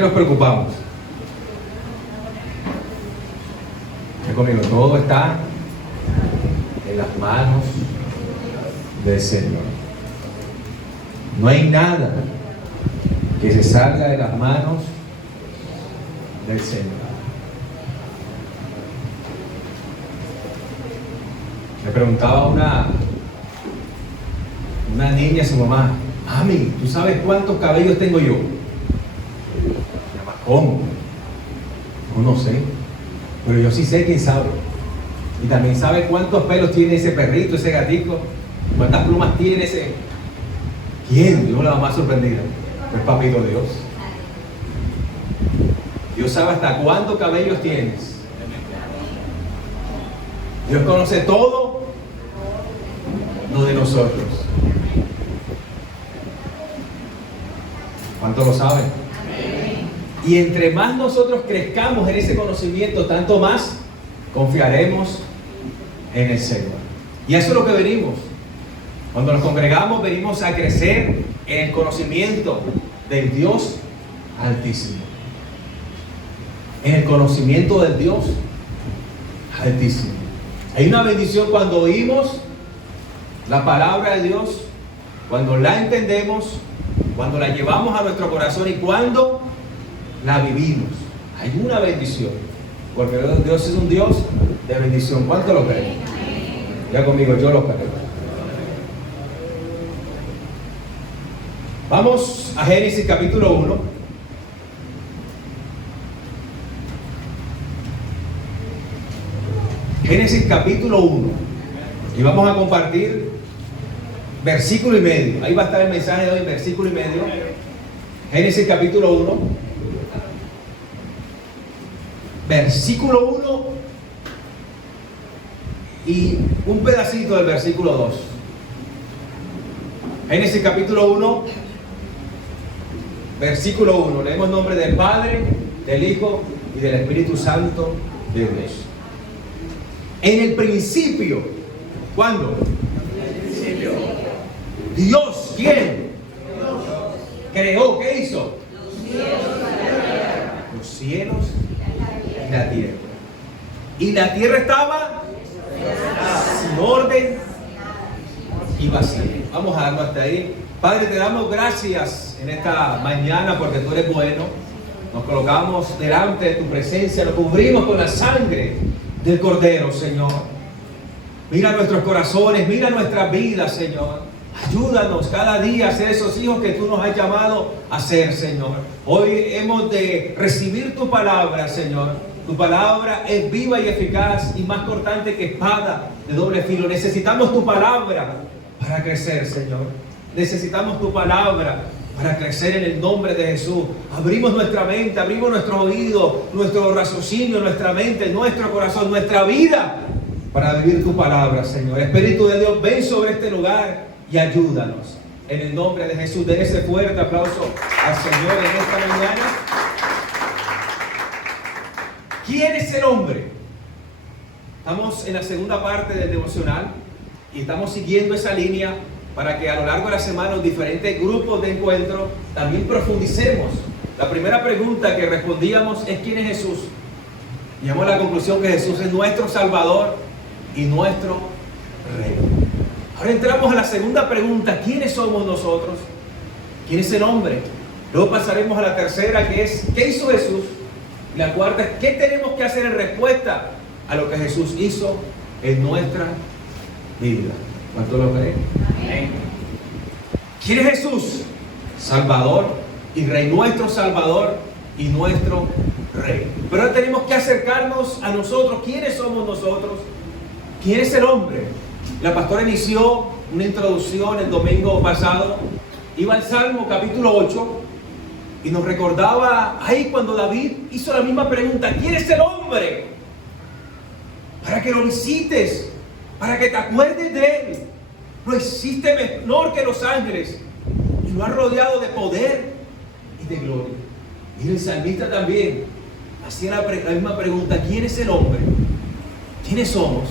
qué nos preocupamos? ¿Qué conmigo? Todo está en las manos del Señor. No hay nada que se salga de las manos del Señor. Le preguntaba una niña a su mamá: mami, ¿tú sabes cuántos cabellos tengo yo? ¿Cómo? No sé, pero yo sí sé quién sabe. Y también sabe cuántos pelos tiene ese perrito, ese gatito, cuántas plumas tiene ese. ¿Quién? Dijo la mamá sorprendida. Pues papito Dios. Dios sabe hasta cuántos cabellos tienes. Dios conoce todo lo de nosotros. ¿Cuántos lo saben? Y entre más nosotros crezcamos en ese conocimiento, tanto más confiaremos en el Señor. Y eso es lo que venimos. Cuando nos congregamos, venimos a crecer en el conocimiento del Dios Altísimo. En el conocimiento del Dios Altísimo. Hay una bendición cuando oímos la palabra de Dios, cuando la entendemos, cuando la llevamos a nuestro corazón y cuando la vivimos. Hay una bendición, porque Dios es un Dios de bendición. ¿Cuánto lo creen? Ya conmigo, yo lo creo. Vamos a Génesis capítulo 1. Génesis capítulo 1. Y vamos a compartir versículo y medio. Ahí va a estar el mensaje de hoy, versículo y medio. Génesis capítulo 1. Versículo 1 y un pedacito del versículo 2. Génesis capítulo 1, versículo 1. Leemos en nombre del Padre, del Hijo y del Espíritu Santo de Dios. En el principio, ¿cuándo? Dios, ¿quién? Creó, ¿qué hizo? Los cielos y la tierra. Y la tierra estaba sin orden y vacía. Vamos a darnos hasta ahí. Padre, te damos gracias en esta mañana porque tú eres bueno. Nos colocamos delante de tu presencia, nos cubrimos con la sangre del Cordero, Señor. Mira nuestros corazones, mira nuestras vidas, Señor. Ayúdanos cada día a ser esos hijos que tú nos has llamado a ser, Señor. Hoy hemos de recibir tu palabra, Señor. Tu palabra es viva y eficaz y más cortante que espada de doble filo. Necesitamos tu palabra para crecer, Señor. Necesitamos tu palabra para crecer en el nombre de Jesús. Abrimos nuestra mente, abrimos nuestro oído, nuestro raciocinio, nuestra mente, nuestro corazón, nuestra vida para vivir tu palabra, Señor. Espíritu de Dios, ven sobre este lugar y ayúdanos. En el nombre de Jesús, den ese fuerte aplauso al Señor en esta mañana. ¿Quién es el hombre? Estamos en la segunda parte del devocional y estamos siguiendo esa línea para que a lo largo de la semana en diferentes grupos de encuentro también profundicemos. La primera pregunta que respondíamos es: ¿quién es Jesús? Llegamos a la conclusión que Jesús es nuestro Salvador y nuestro Rey. Ahora entramos a la segunda pregunta: ¿quiénes somos nosotros? ¿Quién es el hombre? Luego pasaremos a la tercera, que es ¿qué hizo Jesús? Y la cuarta es ¿qué tenemos que hacer en respuesta a lo que Jesús hizo en nuestra vida? ¿Cuánto lo creen? Amén. ¿Quién es Jesús? Salvador y Rey, nuestro Salvador y nuestro Rey. Pero ahora tenemos que acercarnos a nosotros. ¿Quiénes somos nosotros? ¿Quién es el hombre? La pastora inició una introducción el domingo pasado. Iba al Salmo capítulo 8 y nos recordaba ahí cuando David hizo la misma pregunta: ¿quién es el hombre? Para que lo visites, para que te acuerdes de él. Lo hiciste menor que los ángeles y lo has rodeado de poder y de gloria. Y el salmista también hacía la misma pregunta: ¿quién es el hombre? ¿Quiénes somos?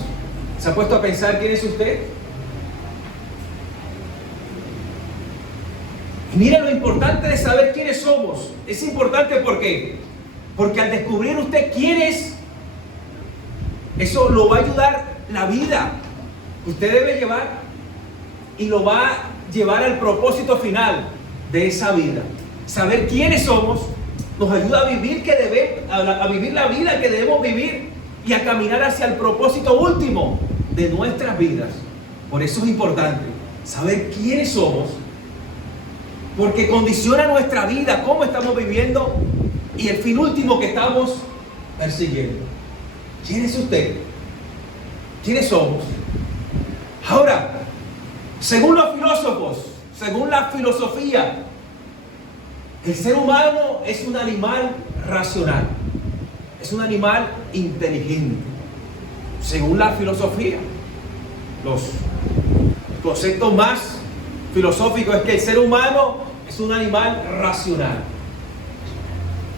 ¿Se ha puesto a pensar quién es usted? Mire lo importante de saber quiénes somos. Es importante porque al descubrir usted quién es, eso lo va a ayudar la vida que usted debe llevar y lo va a llevar al propósito final de esa vida. Saber quiénes somos nos ayuda a vivir a vivir la vida que debemos vivir y a caminar hacia el propósito último de nuestras vidas. Por eso es importante saber quiénes somos, porque condiciona nuestra vida, cómo estamos viviendo y el fin último que estamos persiguiendo. ¿Quién es usted? ¿Quiénes somos? Ahora, según los filósofos, según la filosofía, el ser humano es un animal racional, es un animal inteligente. Según la filosofía, los conceptos más filosóficos es que el ser humano es un animal racional.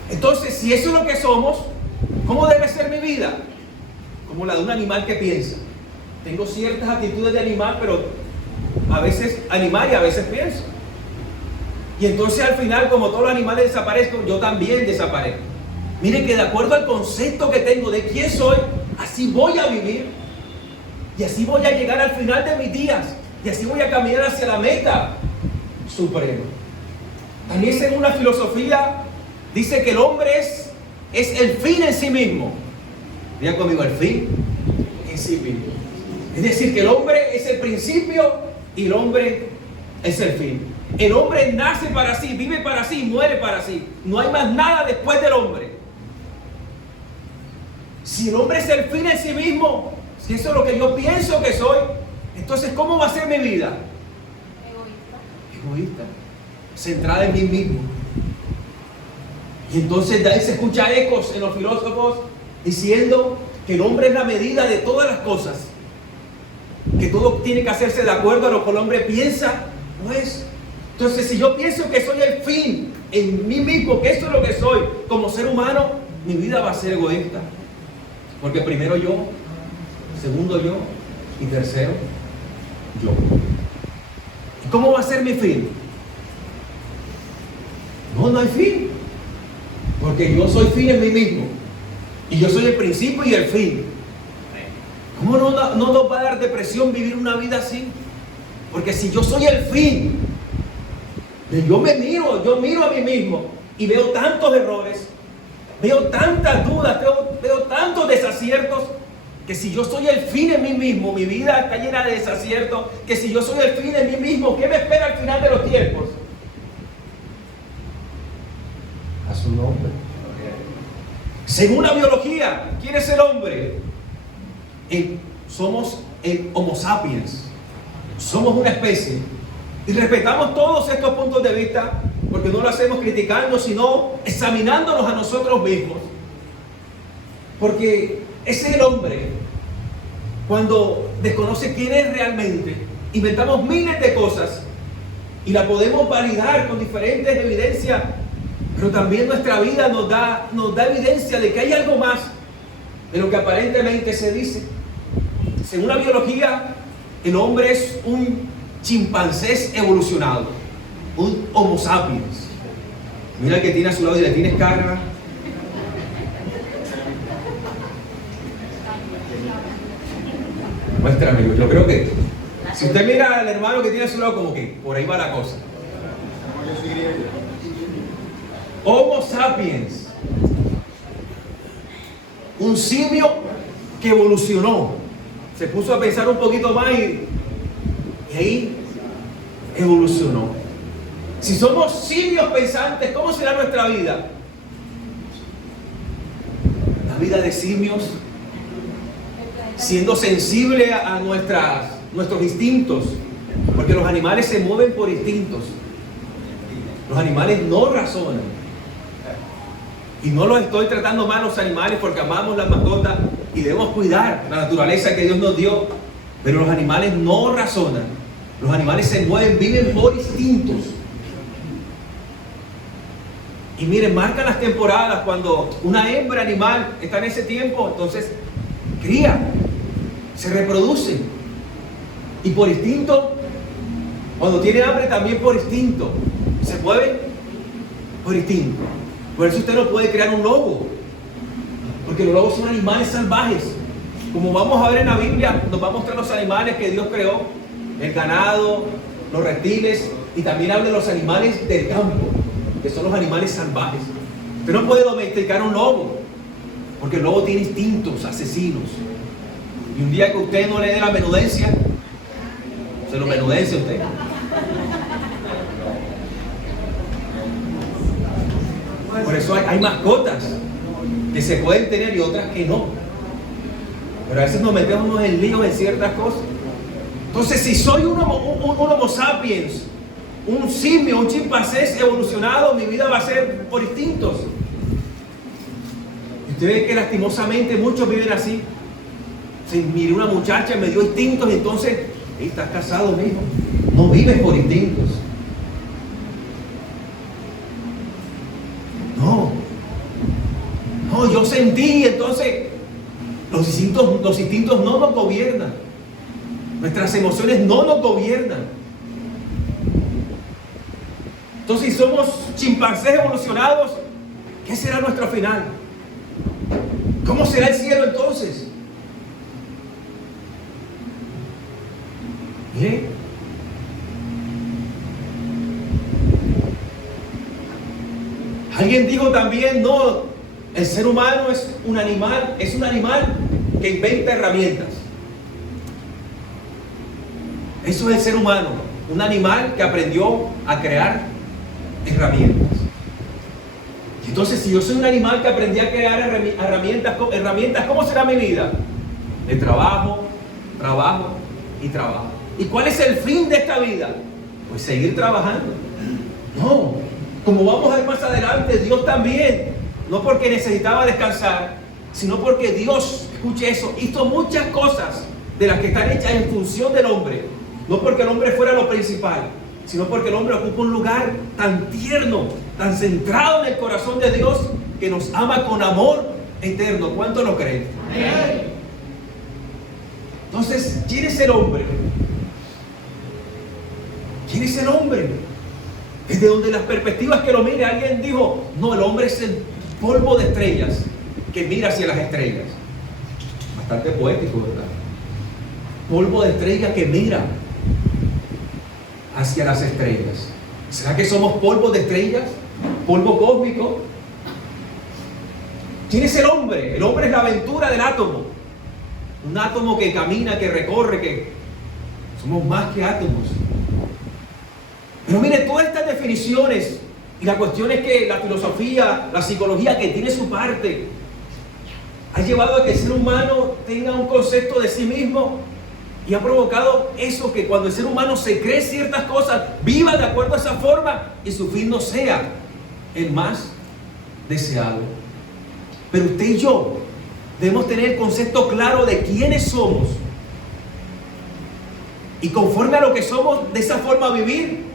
Entonces, si eso es lo que somos, ¿cómo debe ser mi vida? Como la de un animal que piensa. Tengo ciertas actitudes de animal, pero a veces animal y a veces pienso. Y entonces al final, como todos los animales desaparecen, yo también desaparezco. Mire que de acuerdo al concepto que tengo de quién soy, así voy a vivir. Y así voy a llegar al final de mis días. Y así voy a caminar hacia la meta suprema. También según la filosofía, dice que el hombre es el fin en sí mismo. Diga conmigo, el fin en sí mismo. Es decir, que el hombre es el principio y el hombre es el fin. El hombre nace para sí, vive para sí, muere para sí. No hay más nada después del hombre. Si el hombre es el fin en sí mismo, si eso es lo que yo pienso que soy, entonces ¿cómo va a ser mi vida? Egoísta. Centrada en mí mismo. Y entonces de ahí se escucha ecos en los filósofos diciendo que el hombre es la medida de todas las cosas, que todo tiene que hacerse de acuerdo a lo que el hombre piensa, pues. Entonces, si yo pienso que soy el fin en mí mismo, que eso es lo que soy como ser humano, mi vida va a ser egoísta. Porque primero yo, segundo yo y tercero yo. ¿Y cómo va a ser mi fin? No hay fin. Porque yo soy fin en mí mismo. Y yo soy el principio y el fin. ¿Cómo no nos va a dar depresión vivir una vida así? Porque si yo soy el fin, yo miro a mí mismo y veo tantos errores, veo tantas dudas, veo tantos desaciertos, que si yo soy el fin en mí mismo, mi vida está llena de desaciertos, que si yo soy el fin en mí mismo, ¿qué me espera al final de los tiempos? A su nombre. Según la biología, ¿quién es el hombre? Somos el Homo sapiens. Somos una especie. Y respetamos todos estos puntos de vista, porque no lo hacemos criticando, sino examinándonos a nosotros mismos. Porque ese es el hombre. Cuando desconoce quién es realmente, inventamos miles de cosas y la podemos validar con diferentes evidencias, pero también nuestra vida nos da evidencia de que hay algo más de lo que aparentemente se dice. Según la biología, el hombre es un chimpancé evolucionado, un Homo sapiens. Mira el que tiene a su lado y le tienes cara. Muéstrame, yo creo que si usted mira al hermano que tiene a su lado, como que por ahí va la cosa. Homo sapiens, un simio que evolucionó, se puso a pensar un poquito más y ahí evolucionó. Si somos simios pensantes, ¿cómo será nuestra vida? La vida de simios, siendo sensible a nuestros instintos, porque los animales se mueven por instintos. Los animales no razonan. Y no los estoy tratando mal los animales, porque amamos las mascotas y debemos cuidar la naturaleza que Dios nos dio. Pero los animales no razonan. Los animales se mueven, viven por instintos. Y miren, marcan las temporadas. Cuando una hembra animal está en ese tiempo, entonces cría, se reproduce. Y por instinto, cuando tiene hambre también por instinto. Se mueven por instinto. Por eso usted no puede crear un lobo, porque los lobos son animales salvajes. Como vamos a ver en la Biblia, nos va a mostrar los animales que Dios creó, el ganado, los reptiles, y también habla de los animales del campo, que son los animales salvajes. Usted no puede domesticar un lobo, porque el lobo tiene instintos asesinos. Y un día que usted no le dé la menudencia, se lo menudencia usted. Por eso hay mascotas que se pueden tener y otras que no. Pero a veces nos metemos en líos en ciertas cosas. Entonces, si soy un homo sapiens, un simio, un chimpancé evolucionado, mi vida va a ser por instintos. Y usted ve que lastimosamente muchos viven así. Si miré una muchacha, me dio instintos, y entonces, estás casado, mijo. No vives por instintos. No, yo sentí, entonces los instintos no nos gobiernan. Nuestras emociones no nos gobiernan. Entonces, si somos chimpancés evolucionados, ¿qué será nuestro final? ¿Cómo será el cielo entonces? Miren, alguien dijo también, no, el ser humano es un animal que inventa herramientas. Eso es el ser humano, un animal que aprendió a crear herramientas. Entonces, si yo soy un animal que aprendí a crear herramientas, ¿cómo será mi vida? De trabajo, trabajo y trabajo. ¿Y cuál es el fin de esta vida? Pues seguir trabajando. No, como vamos a ver más adelante, Dios también, no porque necesitaba descansar, sino porque Dios, escuche eso, hizo muchas cosas de las que están hechas en función del hombre. No porque el hombre fuera lo principal, sino porque el hombre ocupa un lugar tan tierno, tan centrado en el corazón de Dios, que nos ama con amor eterno. ¿Cuánto lo creen? Amén. Entonces, ¿quién es el hombre? ¿Quién es el hombre? Desde donde las perspectivas que lo mire, alguien dijo, no, el hombre es el polvo de estrellas que mira hacia las estrellas. Bastante poético, ¿verdad? Polvo de estrella que mira hacia las estrellas. ¿Será que somos polvo de estrellas? ¿Polvo cósmico? ¿Quién es el hombre? El hombre es la aventura del átomo. Un átomo que camina, que recorre, que somos más que átomos. Pero mire, todas estas definiciones, y la cuestión es que la filosofía, la psicología, que tiene su parte, ha llevado a que el ser humano tenga un concepto de sí mismo, y ha provocado eso, que cuando el ser humano se cree ciertas cosas, viva de acuerdo a esa forma, y su fin no sea el más deseado. Pero usted y yo debemos tener el concepto claro de quiénes somos, y conforme a lo que somos, de esa forma vivir,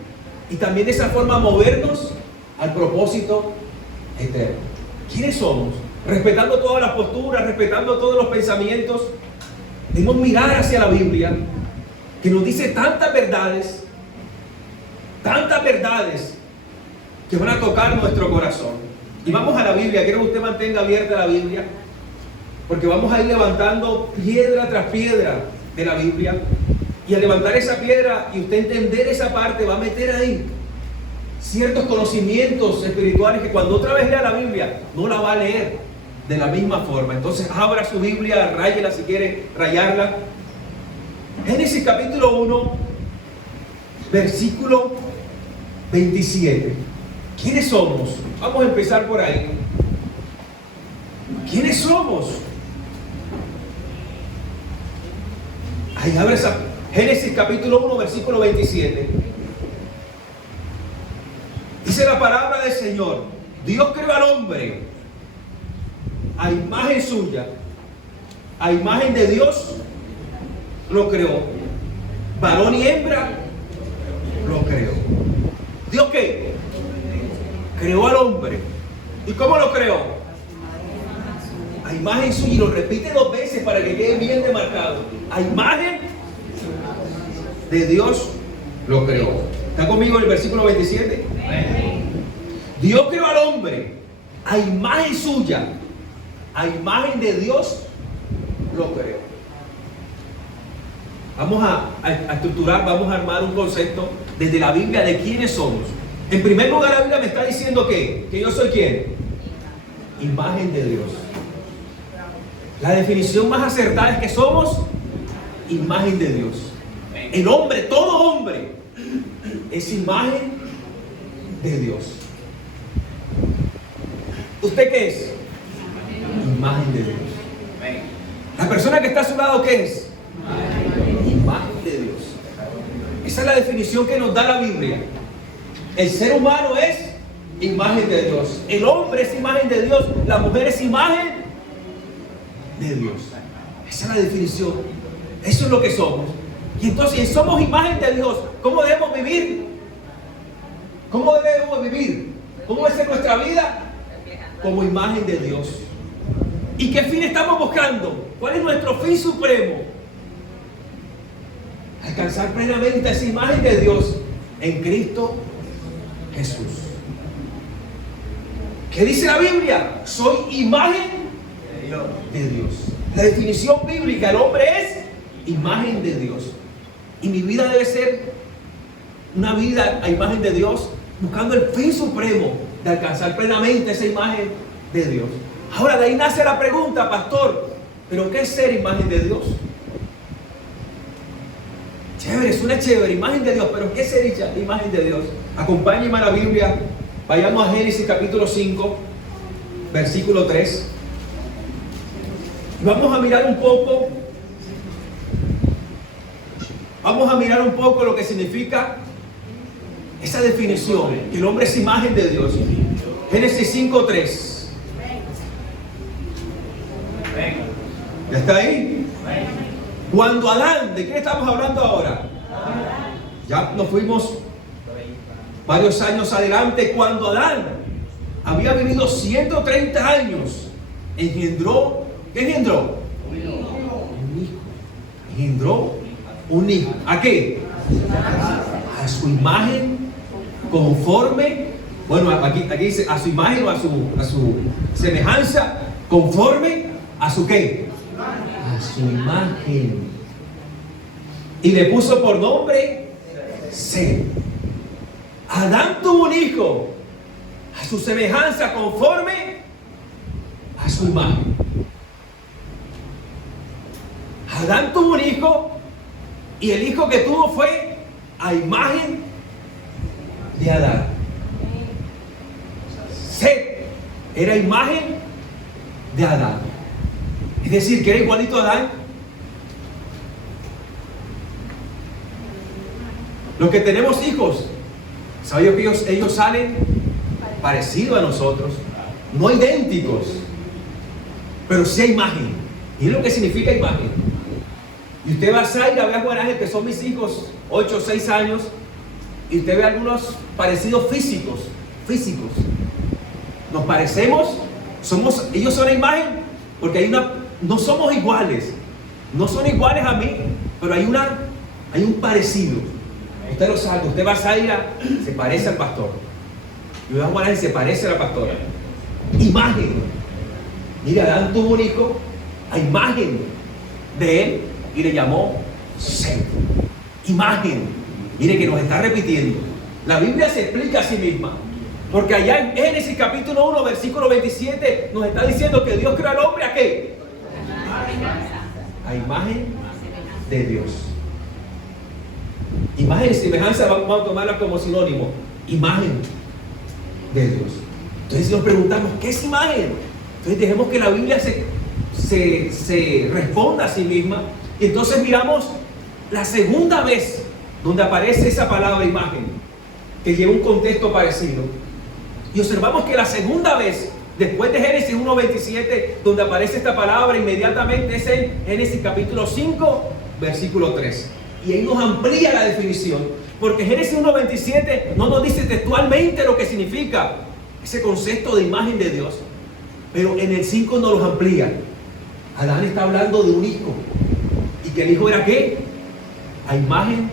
y también de esa forma movernos al propósito eterno. ¿Quiénes somos? Respetando todas las posturas, respetando todos los pensamientos, debemos mirar hacia la Biblia, que nos dice tantas verdades que van a tocar nuestro corazón. Y vamos a la Biblia. Quiero que usted mantenga abierta la Biblia, porque vamos a ir levantando piedra tras piedra de la Biblia. Y al levantar esa piedra y usted entender esa parte, va a meter ahí ciertos conocimientos espirituales que cuando otra vez lea la Biblia, no la va a leer de la misma forma. Entonces abra su Biblia, ráyela si quiere rayarla. Génesis capítulo 1, versículo 27. ¿Quiénes somos? Vamos a empezar por ahí. ¿Quiénes somos? Ahí abre esa Génesis capítulo 1, versículo 27. Dice la palabra del Señor: Dios creó al hombre a imagen suya, a imagen de Dios lo creó, varón y hembra lo creó. ¿Dios qué? Creó al hombre. ¿Y cómo lo creó? A imagen suya, y lo repite 2 veces para que quede bien demarcado. A imagen de Dios lo creó. ¿Está conmigo en el versículo 27? Dios creó al hombre a imagen suya, a imagen de Dios lo creó. Vamos a estructurar, vamos a armar un concepto desde la Biblia de quiénes somos. En primer lugar, la Biblia me está diciendo que yo soy ¿quién? Imagen de Dios. La definición más acertada es que somos imagen de Dios. El hombre, todo hombre, es imagen de Dios. ¿Usted qué es? Imagen de Dios. La persona que está a su lado, ¿qué es? Imagen de Dios. Esa es la definición que nos da la Biblia. El ser humano es imagen de Dios. El hombre es imagen de Dios. La mujer es imagen de Dios. Esa es la definición. Eso es lo que somos. Y entonces, si somos imagen de Dios, ¿cómo debemos vivir? ¿Cómo debemos vivir? ¿Cómo debe ser nuestra vida? Como imagen de Dios. ¿Y qué fin estamos buscando? ¿Cuál es nuestro fin supremo? Alcanzar plenamente esa imagen de Dios en Cristo Jesús. ¿Qué dice la Biblia? Soy imagen de Dios. La definición bíblica, el hombre es imagen de Dios. Y mi vida debe ser una vida a imagen de Dios, buscando el fin supremo de alcanzar plenamente esa imagen de Dios. Ahora, de ahí nace la pregunta, pastor, ¿pero qué es ser imagen de Dios? Chévere, suena chévere, imagen de Dios, pero ¿qué es ser imagen de Dios? Acompáñenme a la Biblia, vayamos a Génesis capítulo 5, versículo 3. Y vamos a mirar un poco lo que significa esa definición, que el hombre es imagen de Dios. Génesis 5:3. ¿Ya está ahí? Cuando Adán, ¿de qué estamos hablando ahora? Ya nos fuimos varios años adelante. Cuando Adán había vivido 130 años, engendró, ¿qué engendró? Un hijo. Engendró un hijo. ¿A qué? A su imagen, conforme, bueno, aquí dice a su imagen o a su semejanza, conforme a su ¿qué? A su imagen. Y le puso por nombre Set. Adán tuvo un hijo a su semejanza, conforme a su imagen. Adán tuvo un hijo y el hijo que tuvo fue a imagen de Adán. Set era imagen de Adán. Es decir, que era igualito a Adán. Los que tenemos hijos, ¿sabes que ellos salen parecidos a nosotros? No idénticos, pero sí a imagen. Y es lo que significa imagen. Y usted va a Zaira, ve a Juan Ángel, que son mis hijos, 8 o 6 años, y usted ve algunos parecidos físicos. Nos parecemos, ellos son la imagen, porque no somos iguales. No son iguales a mí, pero hay un parecido. Usted lo sabe, usted va a Zaira, se parece al pastor. Y ve a Juan Ángel, se parece a la pastora. Imagen. Mira, Adán tuvo un hijo a imagen de él y le llamó Set. Imagen. Mire que nos está repitiendo. La Biblia se explica a sí misma. Porque allá en Génesis capítulo 1, versículo 27, nos está diciendo que Dios creó al hombre ¿a qué? A imagen de Dios. Imagen y semejanza, vamos a tomarla como sinónimo. Imagen de Dios. Entonces, si nos preguntamos, ¿qué es imagen? Entonces, dejemos que la Biblia se responda a sí misma. Y entonces miramos la segunda vez donde aparece esa palabra imagen, que lleva un contexto parecido. Y observamos que la segunda vez, después de Génesis 1:27, donde aparece esta palabra, inmediatamente es en Génesis capítulo 5, versículo 3. Y ahí nos amplía la definición, porque Génesis 1:27 no nos dice textualmente lo que significa ese concepto de imagen de Dios, pero en el 5 nos lo amplía. Adán está hablando de un hijo, y que el hijo era ¿qué? A imagen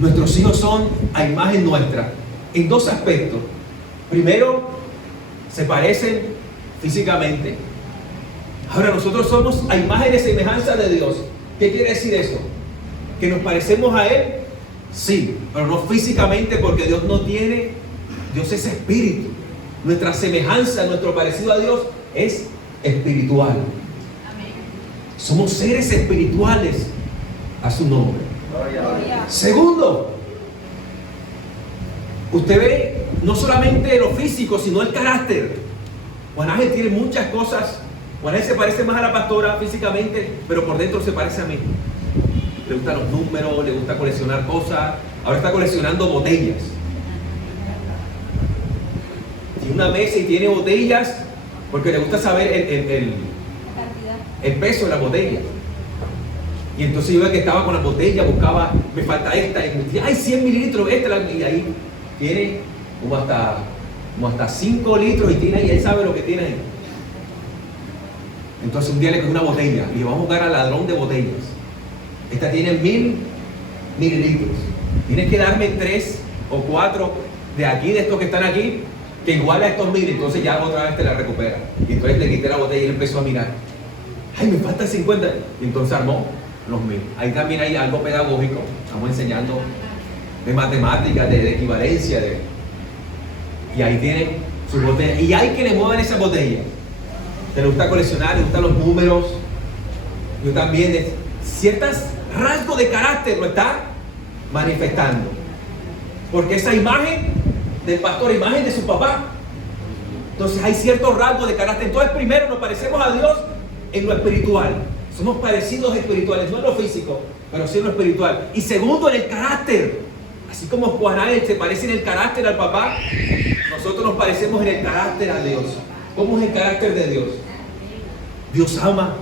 Nuestros hijos son a imagen nuestra en dos aspectos. Primero, se parecen físicamente. Ahora, nosotros somos a imagen y semejanza de Dios. ¿Qué quiere decir eso? ¿Que nos parecemos a Él? Sí, pero no físicamente, porque Dios no tiene, Dios es espíritu. Nuestra semejanza, nuestro parecido a Dios es espiritual. Amén. Somos seres espirituales a su nombre. Gloria. Segundo, usted ve no solamente lo físico, sino el carácter. Juan Ángel tiene muchas cosas. Juan Ángel se parece más a la pastora físicamente, pero por dentro se parece a mí. Le gustan los números, le gusta coleccionar cosas. Ahora está coleccionando botellas. Tiene una mesa y tiene botellas porque le gusta saber el peso de la botella. Y entonces yo veía que estaba con la botella, buscaba, me falta esta, y me decía, ay, 100 mililitros, esta, y ahí tiene como hasta 5 litros y tiene ahí, él sabe lo que tiene ahí. Entonces un día le cogió una botella y le vamos a jugar al ladrón de botellas. Esta tiene 1000 mililitros. Tienes que darme 3 o 4 de aquí, de estos que están aquí, que igual a estos 1000, entonces ya otra vez te la recupera. Y entonces le quité la botella y él empezó a mirar. Ay, me faltan 50. Y entonces armó los 1000. Ahí también hay algo pedagógico. Estamos enseñando de matemáticas, de equivalencia. Y ahí tiene sus botellas. Y hay que le muevan esa botella. Te le gusta coleccionar, le gustan los números. Yo también, ciertos rasgos de carácter lo está manifestando. Porque esa imagen del pastor, imagen de su papá. Entonces hay ciertos rasgos de carácter. Entonces primero nos parecemos a Dios en lo espiritual. Somos parecidos espirituales, no en lo físico, pero sí en lo espiritual. Y segundo, en el carácter. Así como Juan Ángel se parece en el carácter al papá, nosotros nos parecemos en el carácter a Dios. ¿Cómo es el carácter de Dios? Dios ama.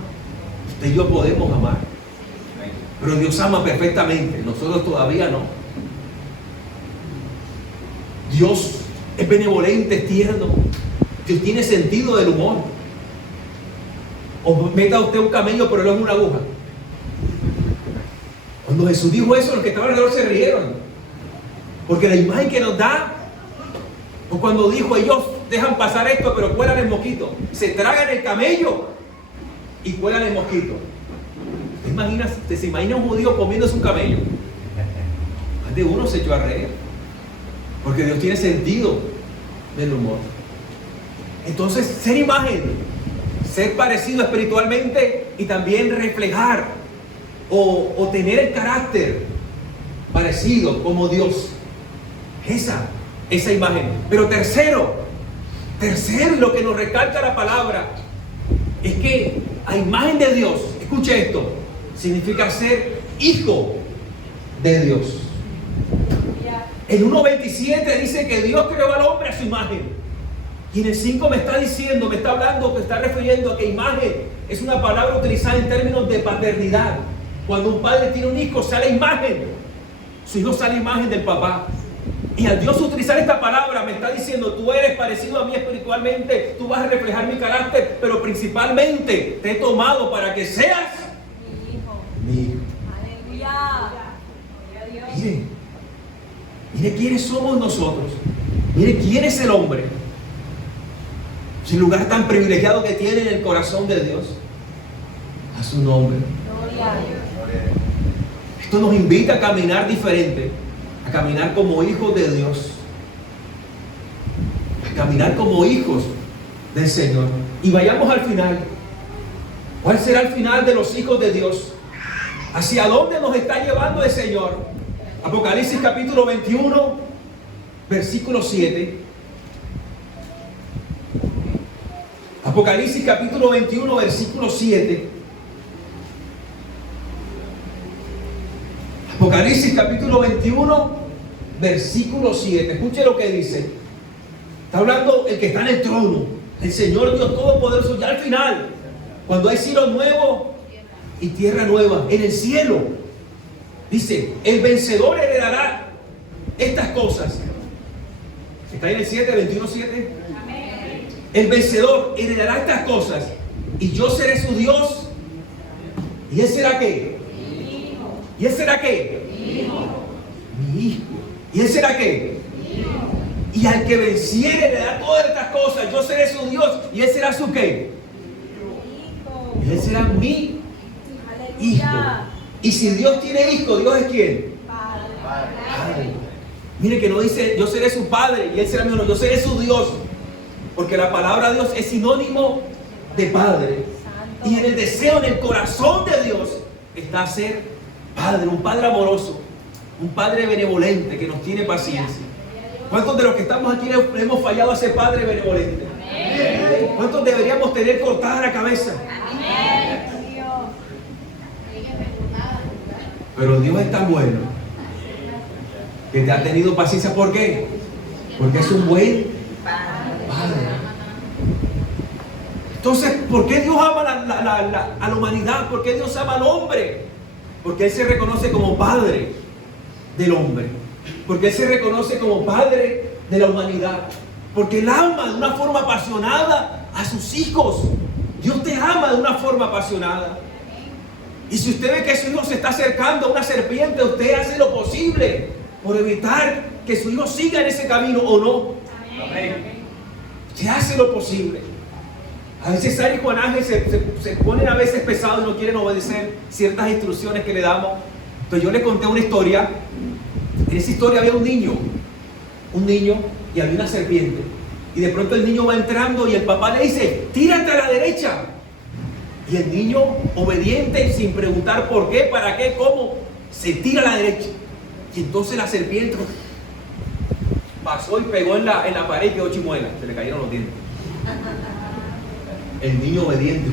Usted y yo podemos amar. Pero Dios ama perfectamente. Nosotros todavía no. Dios es benevolente, es tierno. Dios tiene sentido del humor. O meta usted un camello, pero no es una aguja. Cuando Jesús dijo eso, los que estaban alrededor se rieron. Porque la imagen que nos da, o cuando dijo, ellos dejan pasar esto, pero cuelan el mosquito. Se tragan el camello y cuelan el mosquito. ¿Usted se imagina un judío comiéndose un camello? Más de uno se echó a reír. Porque Dios tiene sentido del humor. Entonces, ser imagen, ser parecido espiritualmente y también reflejar o tener el carácter parecido como Dios. Esa imagen. Pero tercero, lo que nos recalca la palabra es que a imagen de Dios, escuche esto, significa ser hijo de Dios. El 1.27 dice que Dios creó al hombre a su imagen. Y en el 5 me está hablando, me está refiriendo a que imagen es una palabra utilizada en términos de paternidad. Cuando un padre tiene un hijo, sale imagen. Su hijo sale imagen del papá. Y al Dios utilizar esta palabra me está diciendo, tú eres parecido a mí espiritualmente, tú vas a reflejar mi carácter, pero principalmente te he tomado para que seas mi hijo. Aleluya. Mire quiénes somos nosotros. Mire quién es el hombre. Es el lugar tan privilegiado que tiene en el corazón de Dios. A su nombre. Esto nos invita a caminar diferente. A caminar como hijos de Dios. A caminar como hijos del Señor. Y vayamos al final. ¿Cuál será el final de los hijos de Dios? ¿Hacia dónde nos está llevando el Señor? Apocalipsis capítulo 21, versículo 7. Apocalipsis capítulo 21, versículo 7. Apocalipsis capítulo 21, versículo 7. Escuche lo que dice. Está hablando el que está en el trono, el Señor Dios Todopoderoso, ya al final, cuando hay cielo nuevo y tierra nueva, en el cielo. Dice, el vencedor heredará estas cosas. ¿Está en el 7, 21, 7? Amén. El vencedor heredará estas cosas. Y yo seré su Dios. ¿Y él será qué? Mi hijo. ¿Y él será qué? Mi hijo. mi hijo. ¿Y él será qué? Y al que venciere le da todas estas cosas. Yo seré su Dios y él será su qué. Y él será mi hijo. Y si Dios tiene hijo, ¿Dios es quién? Padre. Mire que no dice yo seré su padre y él será mi hijo. Yo seré su Dios. Porque la palabra Dios es sinónimo de padre. Y en el deseo, en el corazón de Dios está ser padre, un padre amoroso, un padre benevolente que nos tiene paciencia. ¿Cuántos de los que estamos aquí hemos fallado a ese padre benevolente? ¿Cuántos deberíamos tener cortada la cabeza? Pero Dios es tan bueno que te ha tenido paciencia. ¿Por qué? Porque es un buen padre. Entonces, ¿por qué Dios ama a la humanidad? ¿Por qué Dios ama al hombre? Porque Él se reconoce como padre del hombre. Porque Él se reconoce como padre de la humanidad. Porque Él ama de una forma apasionada a sus hijos. Dios te ama de una forma apasionada. Y si usted ve que su hijo se está acercando a una serpiente, usted hace lo posible por evitar que su hijo siga en ese camino o no. Usted hace lo posible. A veces Sara y Juan Ángel se ponen a veces pesados y no quieren obedecer ciertas instrucciones que le damos. Entonces yo le conté una historia. En esa historia había un niño y había una serpiente. Y de pronto el niño va entrando y el papá le dice, tírate a la derecha. Y el niño, obediente, sin preguntar por qué, para qué, cómo, se tira a la derecha. Y entonces la serpiente pasó y pegó en la pared y quedó chimuela. Se le cayeron los dientes. El niño obediente.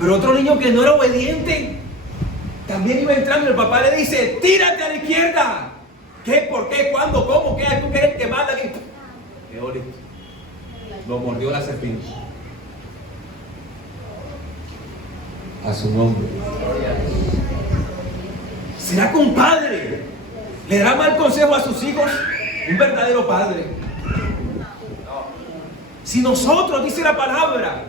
Pero otro niño que no era obediente también iba entrando y el papá le dice, tírate a la izquierda. ¿Qué? ¿Por qué? ¿Cuándo? ¿Cómo? ¿Qué? ¿Tú crees que manda aquí? Quedó listo. Lo mordió la serpiente. A su nombre. ¿Será que un padre le dará mal consejo a sus hijos? Un verdadero padre. Si nosotros, dice la palabra,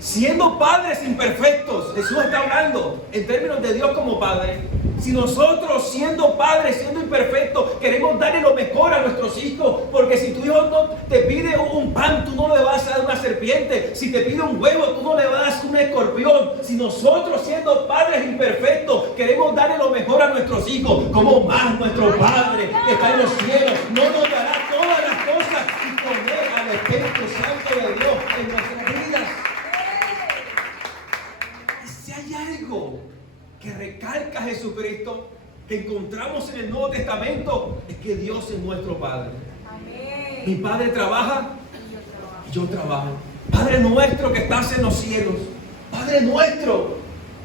siendo padres imperfectos, Jesús está hablando en términos de Dios como padre. Si nosotros, siendo padres, siendo imperfectos, queremos darle lo mejor a nuestros hijos, porque si tu hijo no te pide un pan, tú no le vas a dar una serpiente. Si te pide un huevo, tú no le vas a dar un escorpión. Si nosotros, siendo padres imperfectos, queremos darle lo mejor a nuestros hijos, como más nuestro Padre que está en los cielos no nos dará todas las cosas y poner al Espíritu Santo de Dios en nuestras vidas. Y si hay algo que recalca Jesucristo, que encontramos en el Nuevo Testamento, es que Dios es nuestro Padre. Amén. Mi Padre trabaja y yo trabajo. Padre nuestro que estás en los cielos, Padre nuestro,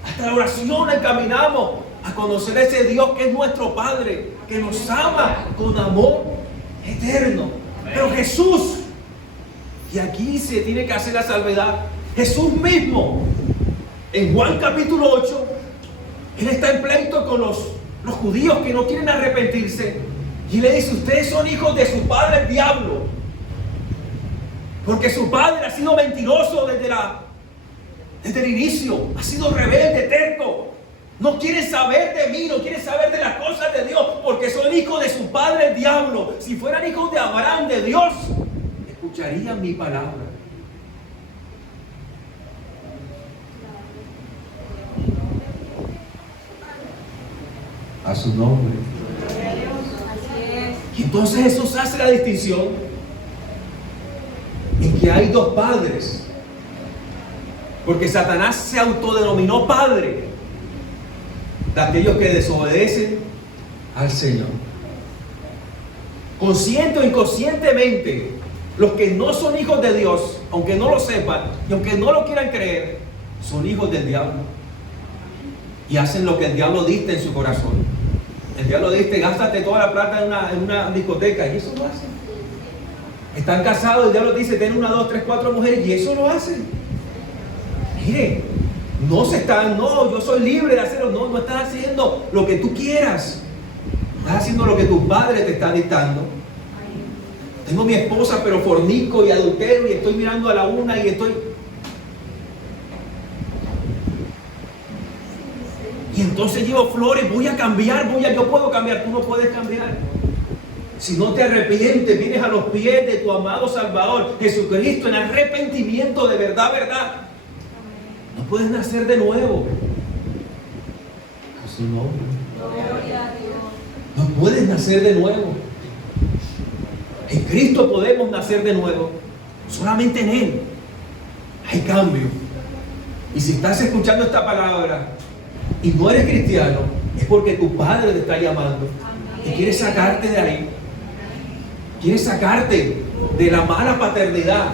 hasta la oración encaminamos a conocer a ese Dios que es nuestro Padre, que nos ama con amor eterno. Amén. Pero Jesús, y aquí se tiene que hacer la salvedad, Jesús mismo, en Juan capítulo 8, Él está en pleito con los judíos que no quieren arrepentirse. Y le dice, ustedes son hijos de su padre el diablo. Porque su padre ha sido mentiroso desde el inicio. Ha sido rebelde, terco. No quieren saber de mí, no quieren saber de las cosas de Dios. Porque son hijos de su padre el diablo. Si fueran hijos de Abraham, de Dios, escucharían mi palabra. A su nombre. Y entonces Jesús hace la distinción en que hay dos padres, porque Satanás se autodenominó padre de aquellos que desobedecen al Señor. Consciente o inconscientemente, los que no son hijos de Dios, aunque no lo sepan y aunque no lo quieran creer, son hijos del diablo y hacen lo que el diablo dicta en su corazón. El diablo dice, gástate toda la plata en una discoteca, y eso lo hacen. Están casados, el diablo dice, ten 1, 2, 3, 4 mujeres, y eso lo hacen. Mire, no, yo soy libre de hacerlo. No estás haciendo lo que tú quieras. Estás haciendo lo que tus padres te están dictando. Tengo mi esposa, pero fornico y adultero, y estoy mirando a la una y estoy... Y entonces llevo flores, voy a cambiar, yo puedo cambiar, tú no puedes cambiar. Si no te arrepientes, vienes a los pies de tu amado Salvador, Jesucristo, en arrepentimiento de verdad, no puedes nacer de nuevo. A su nombre. No puedes nacer de nuevo. En Cristo podemos nacer de nuevo. Solamente en Él hay cambio. Y si estás escuchando esta palabra y no eres cristiano, es porque tu Padre te está llamando y quiere sacarte de ahí. Quiere sacarte de la mala paternidad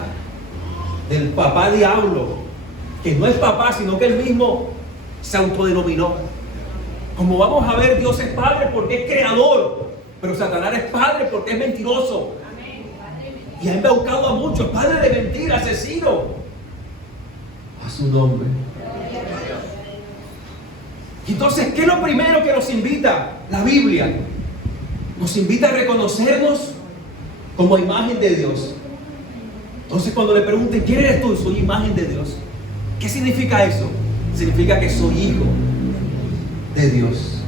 del papá diablo, que no es papá, sino que él mismo se autodenominó. Como vamos a ver, Dios es Padre porque es creador, pero Satanás es padre porque es mentiroso. Y ha embaucado a muchos, padre de mentira, asesino. A su nombre. Y entonces, ¿qué es lo primero que nos invita la Biblia? Nos invita a reconocernos como imagen de Dios. Entonces, cuando le pregunten, ¿quién eres tú? Soy imagen de Dios. ¿Qué significa eso? Significa que soy hijo de Dios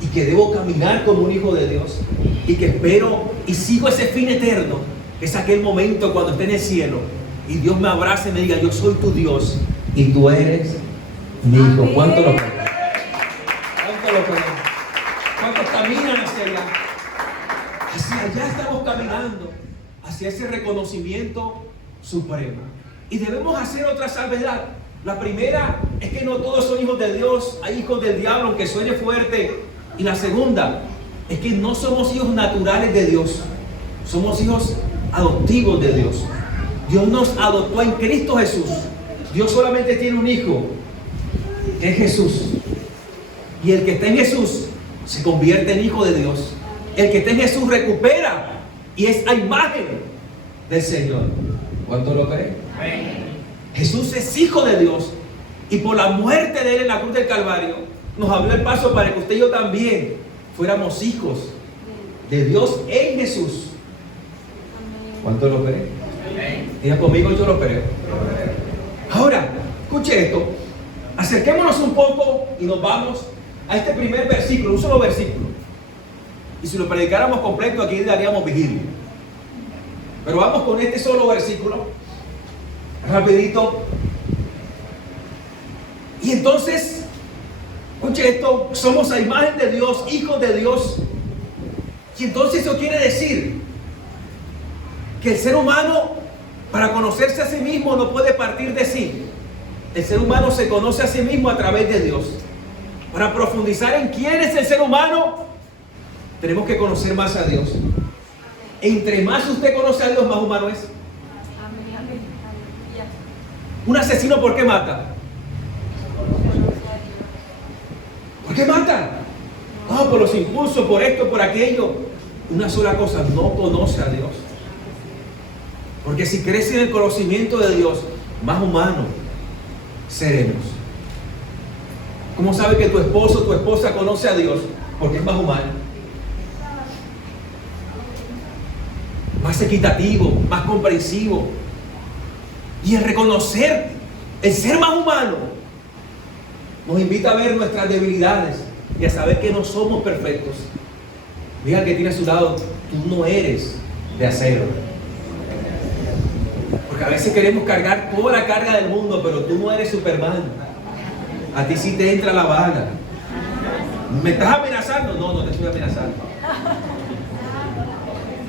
y que debo caminar como un hijo de Dios y que espero y sigo ese fin eterno. Es aquel momento cuando esté en el cielo y Dios me abrace y me diga, yo soy tu Dios y tú eres mi hijo. Amén. ¿Cuánto lo creen? ¿Cuánto lo creen? ¿Cuántos caminan hacia allá? Hacia allá estamos caminando, hacia ese reconocimiento supremo. Y debemos hacer otra salvedad. La primera es que no todos son hijos de Dios, hay hijos del diablo, aunque suene fuerte. Y la segunda es que no somos hijos naturales de Dios, somos hijos adoptivos de Dios. Dios nos adoptó en Cristo Jesús. Dios solamente tiene un hijo, es Jesús. Y el que está en Jesús se convierte en hijo de Dios. El que está en Jesús recupera y es a imagen del Señor. ¿Cuánto lo creen? Amén. Jesús es hijo de Dios y por la muerte de Él en la cruz del Calvario nos abrió el paso para que usted y yo también fuéramos hijos de Dios en Jesús. ¿Cuánto lo creen? Diga conmigo, yo lo creo. Ahora, escuche esto. Acerquémonos un poco y nos vamos a este primer versículo, un solo versículo. Y si lo predicáramos completo, aquí daríamos vigilia. Pero vamos con este solo versículo, rapidito. Y entonces, escuche esto, somos a imagen de Dios, hijos de Dios. Y entonces eso quiere decir que el ser humano, para conocerse a sí mismo, no puede partir de sí. El ser humano se conoce a sí mismo a través de Dios. Para profundizar en quién es el ser humano, tenemos que conocer más a Dios. Entre más usted conoce a Dios, más humano es. Un asesino, ¿por qué mata? ¿Por qué mata? No, por los impulsos, por esto, por aquello. Una sola cosa, no conoce a Dios. Porque si crece en el conocimiento de Dios, más humano seremos. ¿Cómo sabe que tu esposo o tu esposa conoce a Dios? Porque es más humano. Más equitativo, más comprensivo. Y el reconocer, el ser más humano, nos invita a ver nuestras debilidades y a saber que no somos perfectos. Diga que tiene a su lado, tú no eres de acero. Porque a veces queremos cargar toda la carga del mundo, pero tú no eres Superman. A ti sí te entra la bala. ¿Me estás amenazando? No, no te estoy amenazando.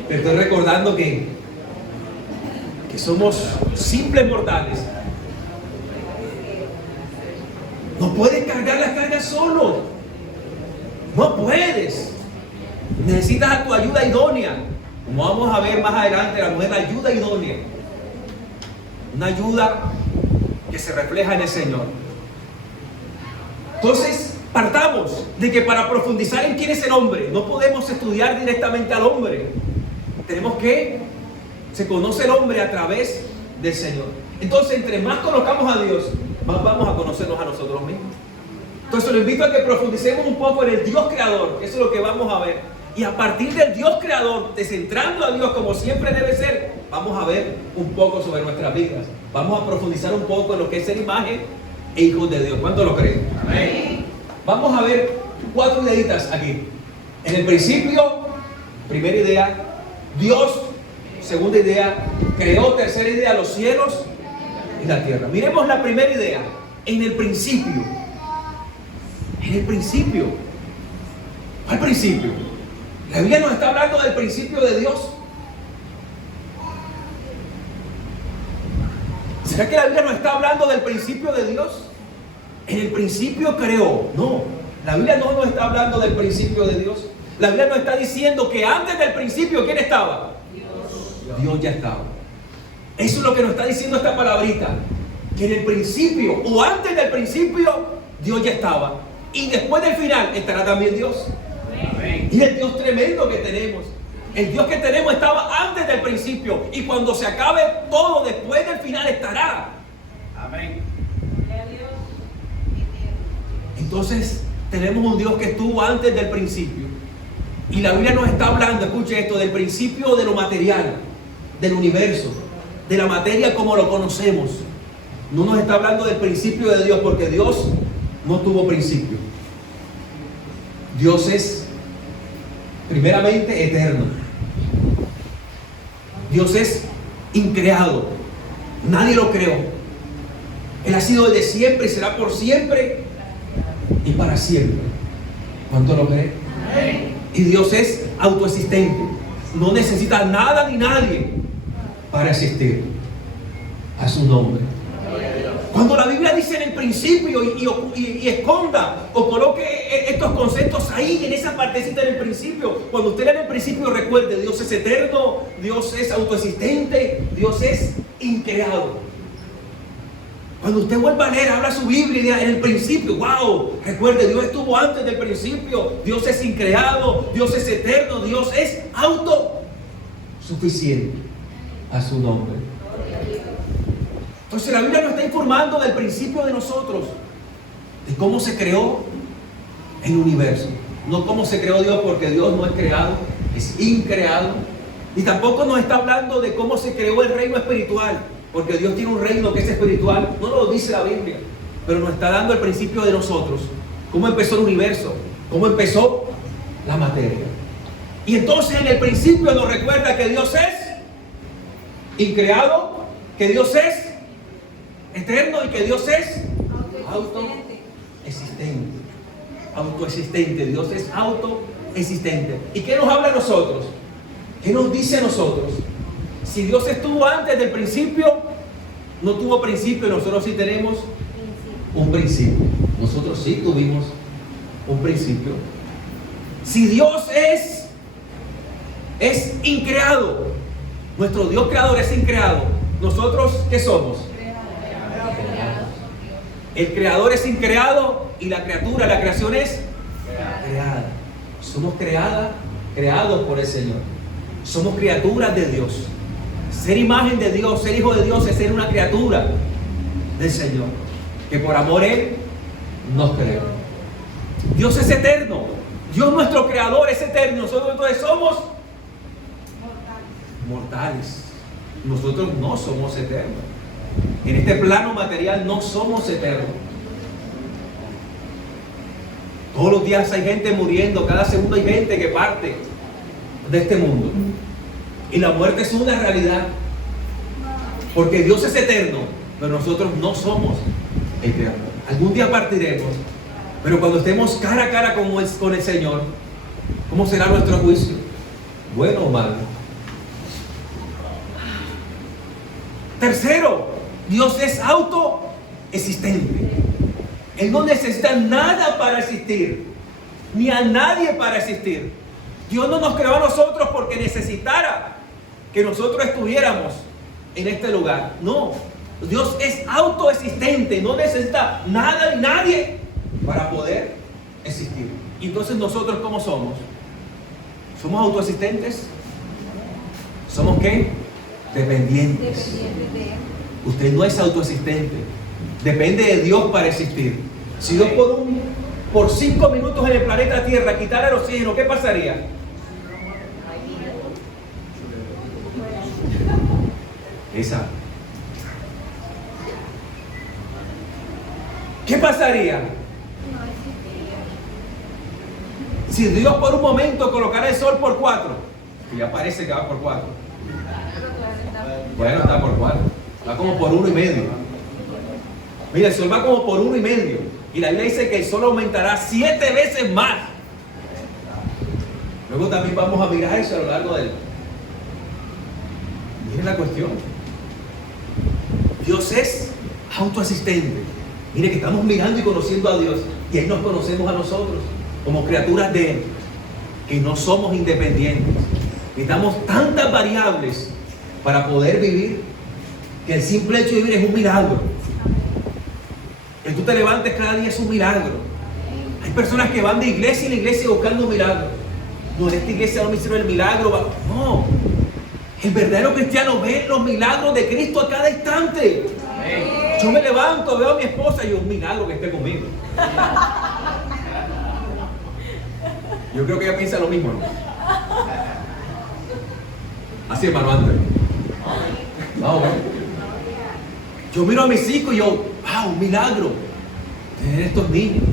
Te estoy recordando que somos simples mortales. No puedes cargar las cargas solo. No puedes. Necesitas a tu ayuda idónea. Como vamos a ver más adelante, la mujer ayuda idónea. Una ayuda que se refleja en el Señor. Entonces, partamos de que para profundizar en quién es el hombre, no podemos estudiar directamente al hombre. Tenemos que se conoce el hombre a través del Señor. Entonces, entre más conozcamos a Dios, más vamos a conocernos a nosotros mismos. Entonces, lo invito a que profundicemos un poco en el Dios creador. Eso es lo que vamos a ver. Y a partir del Dios creador, descentrando a Dios como siempre debe ser, vamos a ver un poco sobre nuestras vidas. Vamos a profundizar un poco en lo que es ser imagen e hijos de Dios. ¿Cuánto lo creen? Amén. Vamos a ver 4 ideitas aquí. En el principio, primera idea, Dios. Segunda idea, creó. Tercera idea, los cielos y la tierra. Miremos la primera idea. En el principio. En el principio. ¿Cuál principio? La Biblia nos está hablando del principio de Dios. ¿Será que la Biblia nos está hablando del principio de Dios? En el principio creó. No, la Biblia no nos está hablando del principio de Dios. La Biblia nos está diciendo que antes del principio, ¿quién estaba? Dios ya estaba. Eso es lo que nos está diciendo esta palabrita. Que en el principio, o antes del principio, Dios ya estaba. Y después del final, estará también Dios. Amén. Y el Dios tremendo que tenemos. El Dios que tenemos estaba antes del principio. Y cuando se acabe todo, después del final estará. Amén. Entonces, tenemos un Dios que estuvo antes del principio. Y la Biblia nos está hablando, escuche esto, del principio de lo material, del universo, de la materia como lo conocemos. No nos está hablando del principio de Dios, porque Dios no tuvo principio. Dios es, primeramente, eterno. Dios es increado. Nadie lo creó. Él ha sido desde siempre y será por siempre y para siempre. ¿Cuánto lo cree? Y Dios es autoexistente. No necesita nada ni nadie para existir. A su nombre. Cuando la Biblia dice en el principio y esconda o coloque estos conceptos ahí, en esa partecita en el principio, cuando usted lee en el principio, recuerde, Dios es eterno, Dios es autoexistente, Dios es increado. Cuando usted vuelva a leer, habla su Biblia y diga, en el principio, wow, recuerde, Dios estuvo antes del principio, Dios es increado, Dios es eterno, Dios es autosuficiente. A su nombre. Entonces la Biblia nos está informando del principio de nosotros, de cómo se creó el universo. No cómo se creó Dios, porque Dios no es creado, es increado. Y tampoco nos está hablando de cómo se creó el reino espiritual, porque Dios tiene un reino que es espiritual. No lo dice la Biblia, pero nos está dando el principio de nosotros. Cómo empezó el universo, cómo empezó la materia. Y entonces en el principio nos recuerda que Dios es increado, que Dios es eterno y que Dios es autoexistente. Autoexistente. Dios es autoexistente. ¿Y qué nos habla a nosotros? ¿Qué nos dice a nosotros? Si Dios estuvo antes del principio, no tuvo principio, nosotros sí tenemos un principio. Nosotros sí tuvimos un principio. Si Dios es increado, nuestro Dios creador es increado, ¿nosotros qué somos? El creador es increado y la criatura, la creación es creada. Somos creados por el Señor. Somos criaturas de Dios. Ser imagen de Dios, ser hijo de Dios es ser una criatura del Señor, que por amor Él nos creó. Dios es eterno. Dios nuestro creador es eterno. Nosotros entonces somos mortales. Nosotros no somos eternos. En este plano material no somos eternos. Todos los días hay gente muriendo, cada segundo hay gente que parte de este mundo. Y la muerte es una realidad. Porque Dios es eterno, pero nosotros no somos eternos. Algún día partiremos, pero cuando estemos cara a cara con el Señor, ¿cómo será nuestro juicio? ¿Bueno o malo? Tercero, Dios es autoexistente. Él no necesita nada para existir, ni a nadie para existir. Dios no nos creó a nosotros porque necesitara que nosotros estuviéramos en este lugar. No, Dios es autoexistente, no necesita nada ni nadie para poder existir. Y entonces nosotros, ¿cómo somos? ¿Somos autoexistentes? ¿Somos qué? Dependientes. Usted no es autoexistente. Depende de Dios para existir. Si Dios por 5 minutos en el planeta Tierra quitara el oxígeno, ¿qué pasaría? Esa. ¿Qué pasaría? Si Dios por un momento colocara el sol por 4, que ya parece que va por 4. Bueno, está por 4. Va como por 1,5. Mira, el sol va como por 1,5. Y la Biblia dice que el sol aumentará 7 veces más. Luego también vamos a mirar eso a lo largo del... Miren la cuestión. Dios es autoasistente. Mire que estamos mirando y conociendo a Dios. Y ahí nos conocemos a nosotros como criaturas de Él, que no somos independientes. Necesitamos tantas variables para poder vivir, que el simple hecho de vivir es un milagro. Que tú te levantes cada día es un milagro. Hay personas que van de iglesia en iglesia buscando un milagro. No, en esta iglesia no me hicieron el milagro. No. El verdadero cristiano ve los milagros de Cristo a cada instante. Yo me levanto, veo a mi esposa y un milagro que esté conmigo. Yo creo que ella piensa lo mismo, ¿no? Así, hermano Andrés. Vamos, yo miro a mis hijos y yo, wow, un milagro tener estos niños.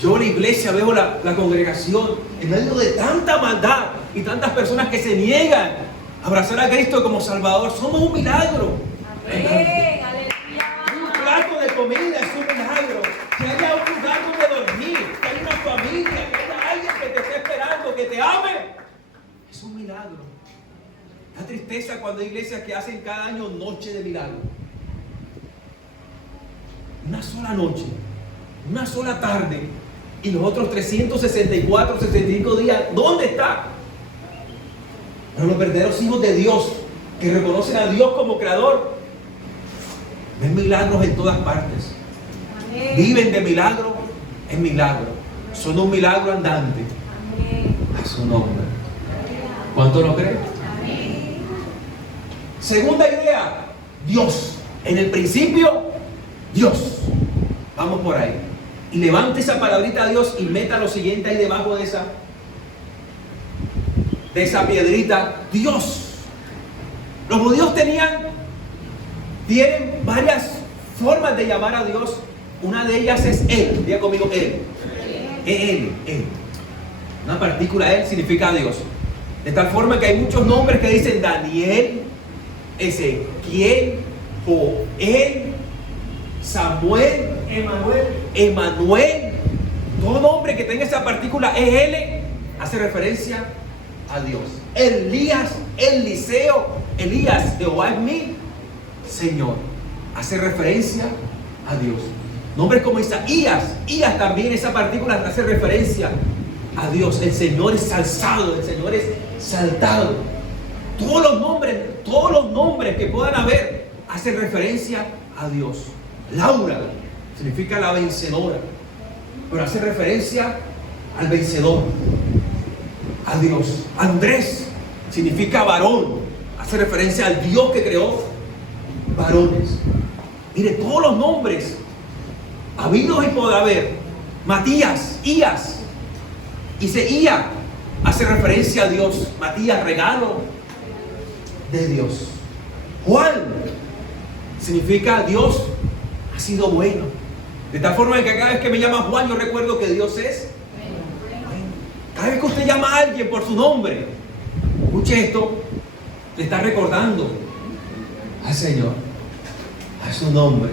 Yo en la iglesia veo la congregación en medio de tanta maldad y tantas personas que se niegan a abrazar a Cristo como Salvador. Somos un milagro. Amén. Un plato de comida es un milagro. Que haya un lugar donde dormir, que haya una familia, que haya alguien que te esté esperando, que te ame, es un milagro. Da tristeza cuando hay iglesias que hacen cada año noche de milagro. Una sola noche, una sola tarde, y los otros 364, 65 días, ¿dónde está? Pero los verdaderos hijos de Dios, que reconocen a Dios como creador, ven milagros en todas partes. Amén. Viven de milagro en milagro. Son un milagro andante. Amén. A su nombre. ¿Cuánto lo creen? Amén. Segunda idea, Dios. En el principio, Dios. Vamos por ahí. Y levante esa palabrita a Dios y meta lo siguiente ahí debajo de esa piedrita. Dios. Los judíos tienen varias formas de llamar a Dios. Una de ellas es Él. Diga conmigo, Él. Él. Una partícula Él significa Dios. De tal forma que hay muchos nombres que dicen Daniel, Ezequiel, Joel, Samuel, Emanuel. Todo nombre que tenga esa partícula Él hace referencia a Dios. Elías, Eliseo, Elías, Jehová es mi Señor, hace referencia a Dios. Nombres como Isaías, también esa partícula hace referencia a Dios. El Señor es alzado, el Señor es saltado. Todos los nombres que puedan haber hacen referencia a Dios. Laura significa la vencedora, pero hace referencia al vencedor, a Dios. Andrés significa varón, hace referencia al Dios que creó varones. Mire, todos los nombres habidos y por haber. Matías, Ías, Isaías hace referencia a Dios. Matías, regalo de Dios. Juan significa Dios ha sido bueno. De tal forma que cada vez que me llama Juan, yo recuerdo que Dios es bueno. Cada vez que usted llama a alguien por su nombre, escuche esto, le está recordando al Señor, a su nombre.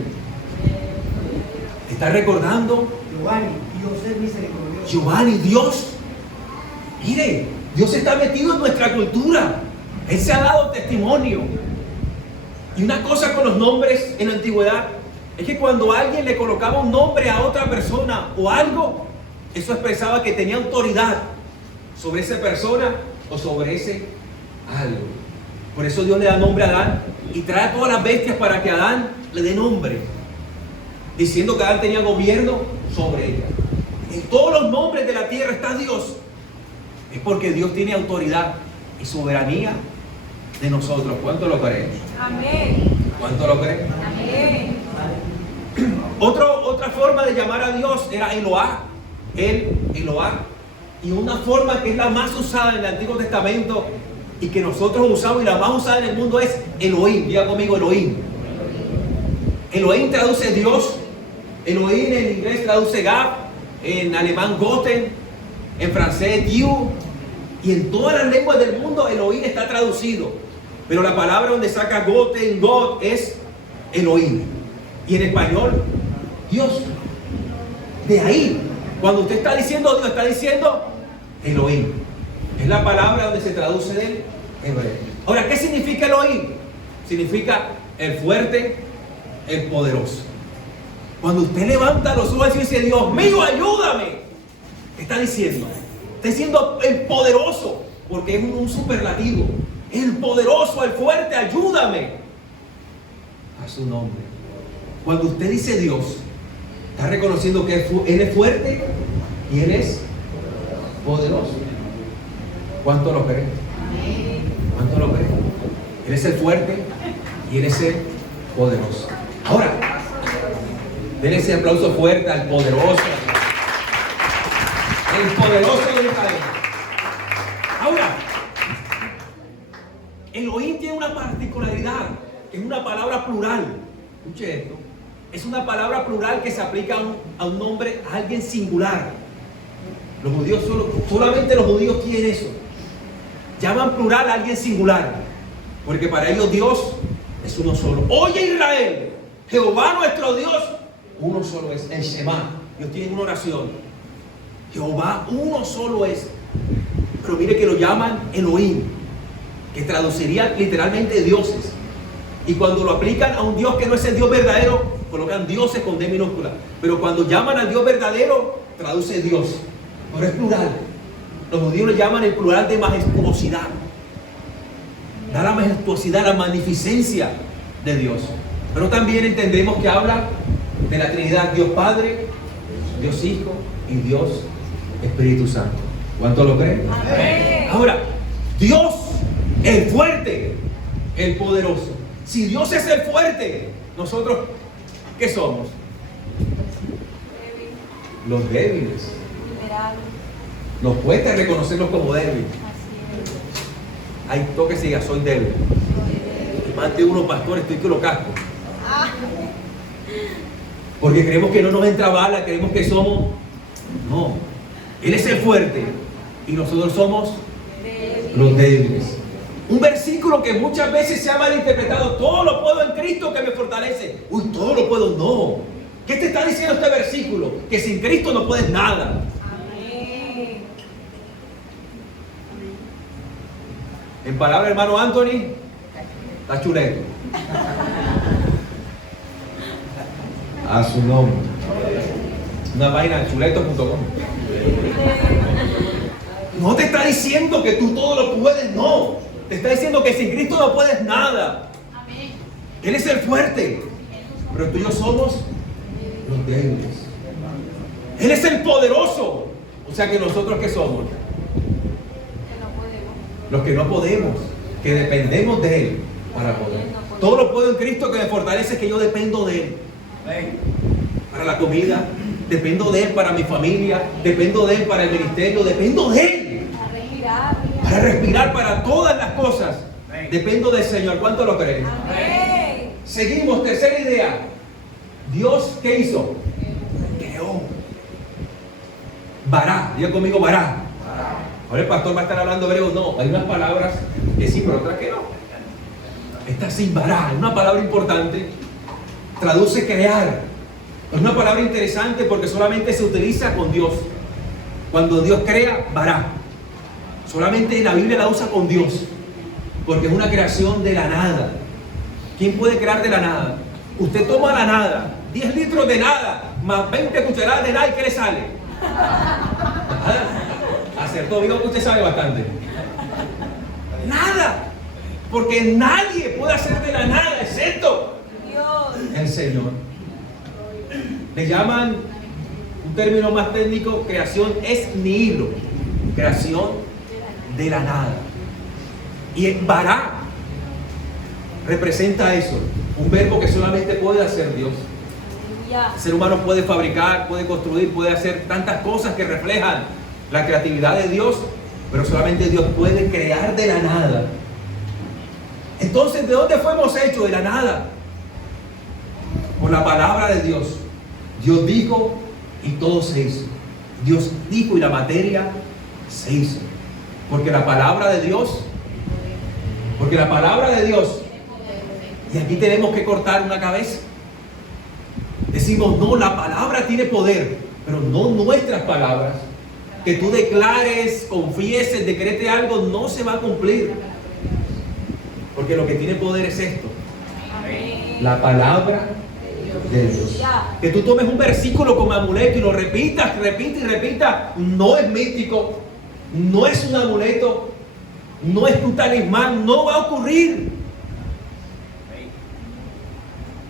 Le está recordando Giovanni, Dios es misericordioso. Giovanni, Dios. Mire, Dios está metido en nuestra cultura. Él se ha dado testimonio. Y una cosa con los nombres en la antigüedad es que cuando alguien le colocaba un nombre a otra persona o algo, eso expresaba que tenía autoridad sobre esa persona o sobre ese algo. Por eso Dios le da nombre a Adán y trae a todas las bestias para que Adán le dé nombre, diciendo que Adán tenía gobierno sobre ella. En todos los nombres de la tierra está Dios. Es porque Dios tiene autoridad y soberanía de nosotros. ¿Cuánto lo creemos? Amén. ¿Cuánto lo creen? Amén. Otra forma de llamar a Dios era Eloá. Eloá. Y una forma que es la más usada en el Antiguo Testamento y que nosotros usamos y la más usada en el mundo es Elohim. Diga conmigo Elohim. Elohim traduce Dios. Elohim en inglés traduce Gab. En alemán Goten. en francés Dieu, y en todas las lenguas del mundo Elohim está traducido. Pero la palabra donde saca Goten, God, es Elohim. Y en español, Dios. De ahí, cuando usted está diciendo Dios, está diciendo Elohim. Es la palabra donde se traduce del hebreo. Ahora, ¿qué significa Elohim? Significa el fuerte, el poderoso. Cuando usted levanta los ojos y dice, Dios mío, ayúdame, ¿qué está diciendo? Está diciendo el poderoso, porque es un superlativo. El poderoso, el fuerte, ayúdame. A su nombre. Cuando usted dice Dios, está reconociendo que Él es fuerte y Él es poderoso. ¿Cuánto lo cree? ¿Cuánto lo cree? Él es el fuerte y Él es el poderoso. Ahora, denle ese aplauso fuerte al poderoso. El poderoso de Israel. Ahora, Elohim tiene una particularidad, que es una palabra plural. Escuche esto. Es una palabra plural que se aplica a un nombre, a alguien singular. Los judíos solamente los judíos tienen eso. Llaman plural a alguien singular, porque para ellos Dios es uno solo. Oye Israel, Jehová nuestro Dios, uno solo es, el Shema. Dios tiene una oración. Jehová uno solo es. Pero mire que lo llaman Elohim, que traduciría literalmente dioses. Y cuando lo aplican a un Dios que no es el Dios verdadero, colocan dioses con D minúscula. Pero cuando llaman al Dios verdadero, traduce Dios. Pero es plural. Los judíos le llaman el plural de majestuosidad. Da la majestuosidad, la magnificencia de Dios. Pero también entendemos que habla de la Trinidad, Dios Padre, Dios Hijo y Dios Espíritu Santo. ¿Cuánto lo creen? Amén. Ahora, Dios, el fuerte, el poderoso. Si Dios es el fuerte, nosotros, ¿qué somos? Los débiles. Nos cuesta reconocerlos como débiles. Hay toques y diga, soy débil. Y más de unos pastores, estoy que lo casco. Porque creemos que no nos entra bala, creemos que somos. No. Él es el fuerte y nosotros somos los débiles. Un versículo que muchas veces se ha malinterpretado. Todo lo puedo en Cristo que me fortalece. Uy, todo lo puedo. No. ¿Qué te está diciendo este versículo? Que sin Cristo no puedes nada. Amén. En palabra, hermano Anthony, está chuleto. A su nombre. Una página chuleto.com. No te está diciendo que tú todo lo puedes, no. Te está diciendo que sin Cristo no puedes nada. Amén. Él es el fuerte, pero tú y yo somos los débiles. Él es el poderoso. O sea que nosotros ¿qué somos? Los que no podemos, que dependemos de Él para poder. Todo lo puedo en Cristo que me fortalece, que yo dependo de Él. Para la comida, dependo de Él para mi familia, dependo de Él para el ministerio, dependo de Él. Para respirar, para todas las cosas. Dependo del Señor. ¿Cuánto lo creen? Amén. Seguimos, tercera idea. Dios, ¿qué hizo? Creó. Bará, diga conmigo bará. Ahora el pastor va a estar hablando hebreo. No, hay unas palabras que sí, pero otras que no. Esta sí, bará, es una palabra importante. Traduce crear. Es una palabra interesante porque solamente se utiliza con Dios. Cuando Dios crea, bará. Solamente la Biblia la usa con Dios. Porque es una creación de la nada. ¿Quién puede crear de la nada? Usted toma la nada, 10 litros de nada, más 20 cucharadas de nada, ¿y qué le sale? Acertó, digo que usted sabe bastante. Nada. Porque nadie puede hacer de la nada, excepto Dios. el Señor. Le llaman, un término más técnico, creación es nihilo. Creación de la nada. Y el bará representa eso, un verbo que solamente puede hacer Dios. El ser humano puede fabricar, puede construir, puede hacer tantas cosas que reflejan la creatividad de Dios, pero solamente Dios puede crear de la nada. Entonces, ¿de dónde fuimos hechos? De la nada. Por la palabra de Dios. Dios dijo y todo se hizo. Dios dijo y la materia se hizo. Porque la palabra de Dios, y aquí tenemos que cortar una cabeza. Decimos, no, la palabra tiene poder, pero no nuestras palabras. Que tú declares, confieses, decretes algo, no se va a cumplir. Porque lo que tiene poder es esto. La palabra de Dios. Que tú tomes un versículo como amuleto y lo repitas, no es místico, no es un amuleto, no es tu talismán, no va a ocurrir.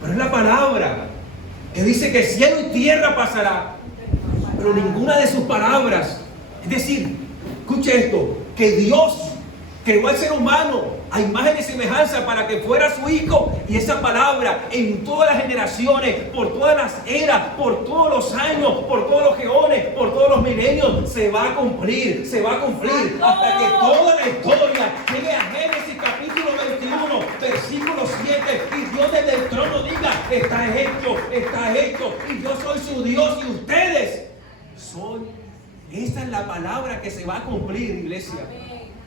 Pero es la palabra que dice que cielo y tierra pasará, pero ninguna de sus palabras. Es decir, escuche esto, que Dios creó al ser humano a imagen y semejanza para que fuera su hijo, y esa palabra en todas las generaciones, por todas las eras, por todos los años, por todos los geones, por todos los milenios, se va a cumplir hasta que toda la historia llegue a Génesis capítulo 21 versículo 7 y Dios desde el trono diga, está hecho y yo soy su Dios y ustedes son. Esa es la palabra que se va a cumplir, iglesia.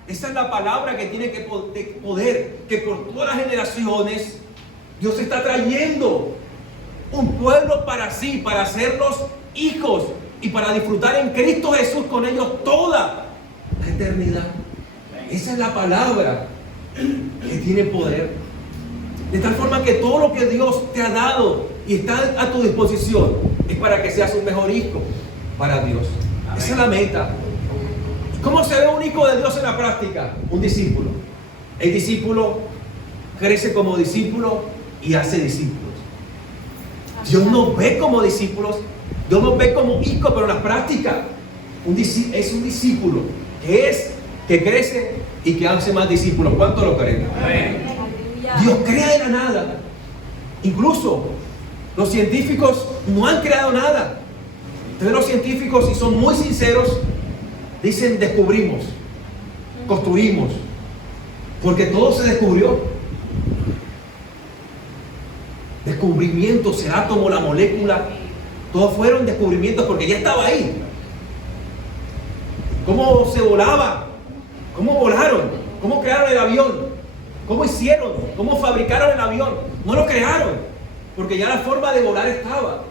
Esa es la palabra que tiene que poder, que por todas las generaciones Dios está trayendo un pueblo para sí, para hacerlos hijos y para disfrutar en Cristo Jesús con ellos toda la eternidad. Esa es la palabra que tiene poder. De tal forma que todo lo que Dios te ha dado y está a tu disposición es para que seas un mejor hijo para Dios. Esa es la meta. ¿Cómo se ve un hijo de Dios en la práctica? Un discípulo. El discípulo crece como discípulo y hace discípulos. Dios nos ve como discípulos, Dios nos ve como hijos, pero en la práctica es un discípulo que crece y que hace más discípulos. ¿Cuánto lo creen? Dios crea de la nada. Incluso los científicos no han creado nada. Entonces los científicos, si son muy sinceros, dicen descubrimos, construimos, porque todo se descubrió. Descubrimientos, el átomo, la molécula, todos fueron descubrimientos porque ya estaba ahí. ¿Cómo se volaba? ¿Cómo volaron? ¿Cómo crearon el avión? ¿Cómo hicieron? ¿Cómo fabricaron el avión? No lo crearon, porque ya la forma de volar estaba.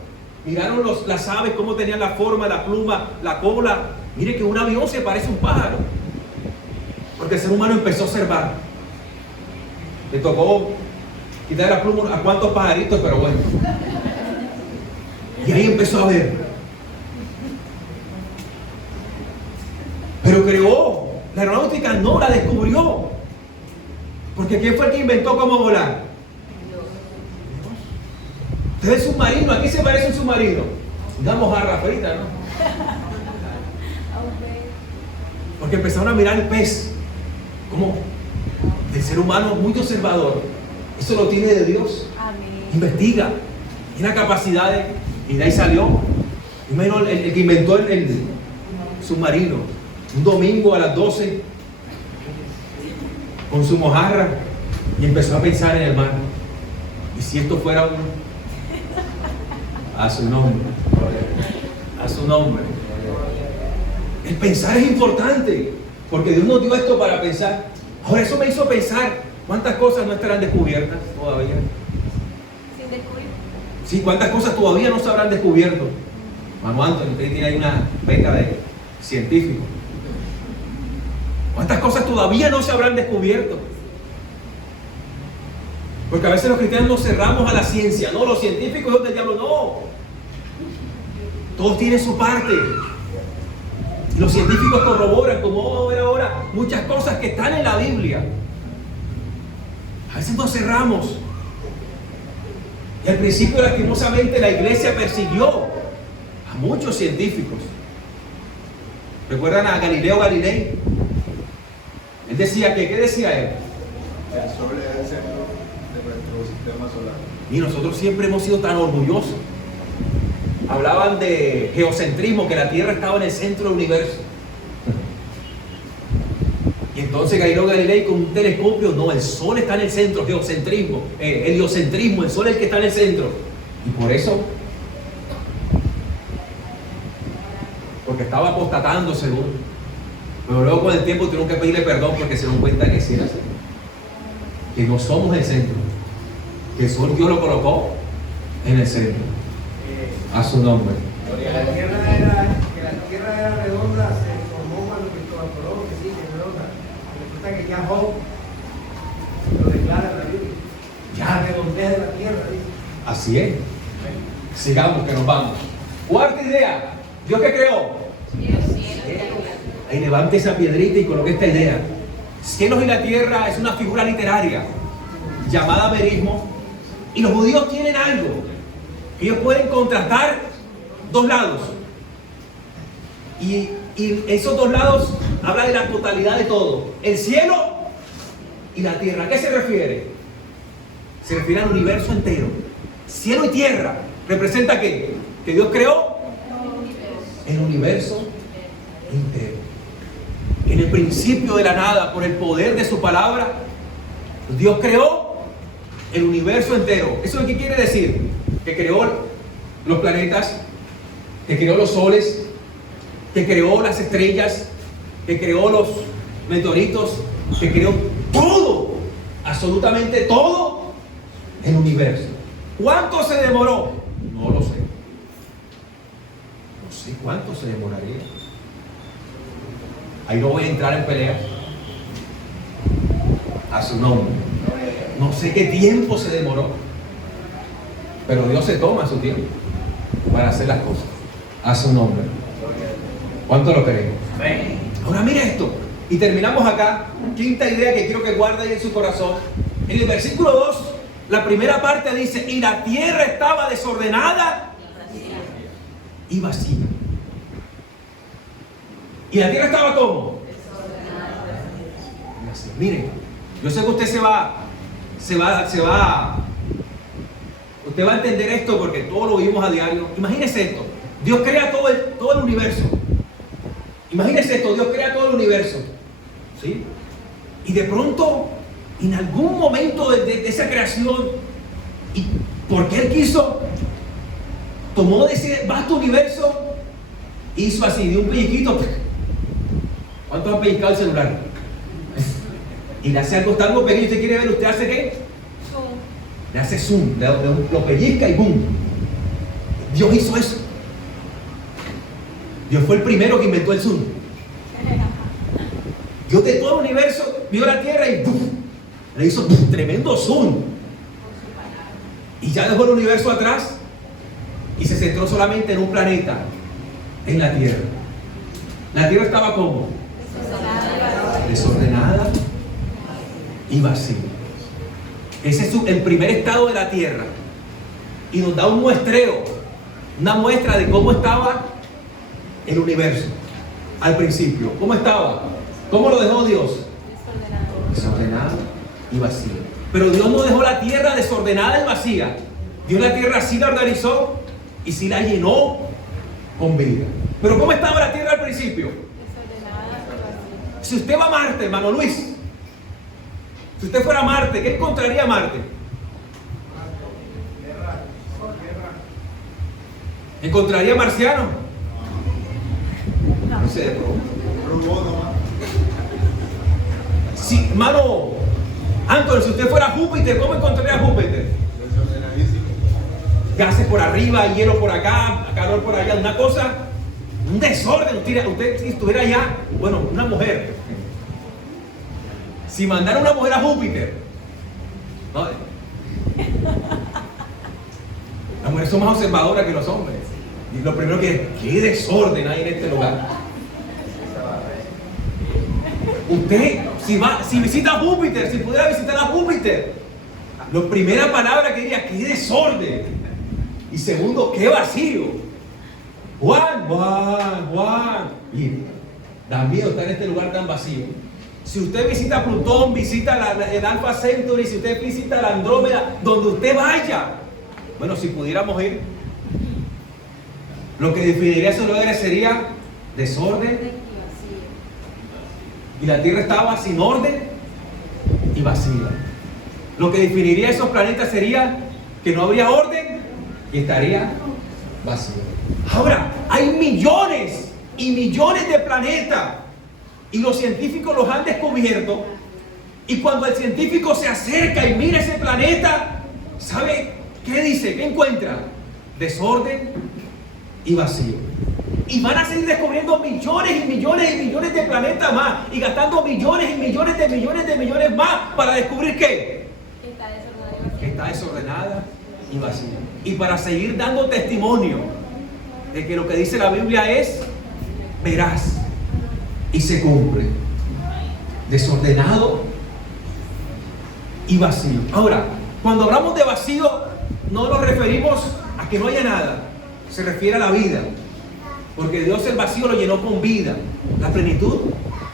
Miraron las aves, cómo tenían la forma, la pluma, la cola. Mire que un avión se parece a un pájaro. Porque el ser humano empezó a observar. Le tocó quitar la pluma a cuántos pajaritos, pero bueno. Y ahí empezó a ver. Pero creó. La aeronáutica no la descubrió. Porque ¿quién fue el que inventó cómo volar? Entonces el submarino, ¿a qué se parece un submarino? Una mojarra frita, ¿no? Porque empezaron a mirar el pez como el ser humano muy observador. Eso lo tiene de Dios. Investiga, tiene capacidades y de ahí salió. Primero el que inventó el submarino, un domingo a las 12 con su mojarra y empezó a pensar en el mar. Y si esto fuera a su nombre, el pensar es importante porque Dios nos dio esto para pensar. Ahora eso me hizo pensar cuántas cosas no estarán descubiertas todavía. Sin descubrir. Sí, cuántas cosas todavía no se habrán descubierto. Mano Antonio, usted tiene ahí una beca de científico. ¿Cuántas cosas todavía no se habrán descubierto? Porque a veces los cristianos nos cerramos a la ciencia. No, los científicos hijos del diablo, no. Todos tienen su parte. Y los científicos corroboran, como vamos a ver ahora, muchas cosas que están en la Biblia. A veces nos cerramos. Y al principio, lastimosamente, la iglesia persiguió a muchos científicos. ¿Recuerdan a Galileo Galilei? Él decía que, ¿qué decía él? El sol es el centro de nuestro sistema solar. Y nosotros siempre hemos sido tan orgullosos. Hablaban de geocentrismo, que la Tierra estaba en el centro del universo. Y entonces Galileo Galilei con un telescopio, no, el Sol está en el centro, geocentrismo, heliocentrismo, el Sol es el que está en el centro. Y por eso, porque estaba apostatando según. Pero luego con el tiempo tuvieron que pedirle perdón porque se dieron cuenta que sí era así. Que no somos el centro. Que solo Dios lo colocó en el centro. A su nombre. Que la tierra era redonda, se formó cuando Cristóbal Colón, que sí, que es redonda. Resulta que ya Job lo declara en la Biblia. Ya redondez de la tierra, dice. Así es. Sigamos, que nos vamos. Cuarta idea. ¿Dios qué creó? Ahí levante esa piedrita y coloque esta idea. Cielos y la tierra es una figura literaria llamada verismo. Y los judíos tienen algo. Ellos pueden contrastar dos lados. Y esos dos lados hablan de la totalidad de todo. El cielo y la tierra. ¿A qué se refiere? Se refiere al universo entero. Cielo y tierra. ¿Representa qué? Que Dios creó el universo entero. En el principio de la nada, por el poder de su palabra, Dios creó el universo entero. ¿Eso qué quiere decir? Que creó los planetas, que creó los soles, que creó las estrellas, que creó los meteoritos, que creó todo, absolutamente todo el universo. ¿Cuánto se demoró? No lo sé. No sé cuánto se demoraría. Ahí no voy a entrar en pelea. A su nombre. No sé qué tiempo se demoró. Pero Dios se toma su tiempo para hacer las cosas. A su nombre. ¿Cuánto lo queremos? Ahora mira esto. Y terminamos acá. Quinta idea que quiero que guarde ahí en su corazón. En el versículo 2, la primera parte dice: y la tierra estaba desordenada y vacía. ¿Y la tierra estaba cómo? Miren, yo sé que usted usted va a entender esto porque todos lo vivimos a diario. Imagínese esto: Dios crea todo el universo. Imagínese esto: Dios crea todo el universo, ¿sí? Y de pronto, en algún momento de esa creación, y porque Él quiso, tomó de ese vasto universo, hizo así, de un pellizquito. ¿Cuántos han pellizcado el celular? Y le hace algo tan pequeño. ¿Usted quiere ver? ¿Usted hace qué? Zoom. Le hace zoom, lo pellizca y boom. Dios hizo eso. Dios fue el primero que inventó el zoom. Dios de todo el universo vio la tierra y ¡buf! Le hizo tremendo zoom. Y ya dejó el universo atrás y se centró solamente en un planeta, en la tierra. La tierra estaba como desordenada y vacía. Ese es el primer estado de la tierra. Y nos da un muestreo, una muestra de cómo estaba el universo al principio. ¿Cómo estaba? ¿Cómo lo dejó Dios? Desordenado y vacío. Pero Dios no dejó la tierra desordenada y vacía. Dios la tierra sí la organizó y sí la llenó con vida. Pero ¿cómo estaba la tierra al principio? Si usted va a Marte, hermano Luis, si usted fuera a Marte, ¿qué encontraría a Marte? ¿Encontraría marciano? No sé, de pronto. Si, hermano Antonio, si usted fuera a Júpiter, ¿cómo encontraría a Júpiter? Gases por arriba, hielo por acá, calor por allá, una cosa, un desorden. Usted si estuviera allá, bueno, una mujer, si mandara una mujer a Júpiter, ¿no? Las mujeres son más observadoras que los hombres. Y lo primero que es, ¿qué desorden hay en este lugar? Usted, si visita Júpiter, si pudiera visitar a Júpiter, la primera palabra que diría, qué desorden. Y segundo, qué vacío. Juan. Y da miedo estar en este lugar tan vacío. Si usted visita Plutón, visita el Alpha Centauri, si usted visita la Andrómeda, donde usted vaya, bueno, si pudiéramos ir, lo que definiría esos lugares sería desorden. Y la Tierra estaba sin orden y vacía. Lo que definiría esos planetas sería que no habría orden y estaría vacío. Ahora, hay millones y millones de planetas Y los científicos los han descubierto. Y cuando el científico se acerca y mira ese planeta, ¿sabe qué dice? ¿Qué encuentra? Desorden y vacío. Y van a seguir descubriendo millones y millones y millones de planetas más. Y gastando millones y millones de millones de millones más para descubrir ¿qué? Que está desordenada y vacía. Y para seguir dando testimonio de que lo que dice la Biblia es veraz y se cumple. Desordenado y vacío. Ahora, cuando hablamos de vacío, no nos referimos a que no haya nada. Se refiere a la vida. Porque Dios el vacío lo llenó con vida. La plenitud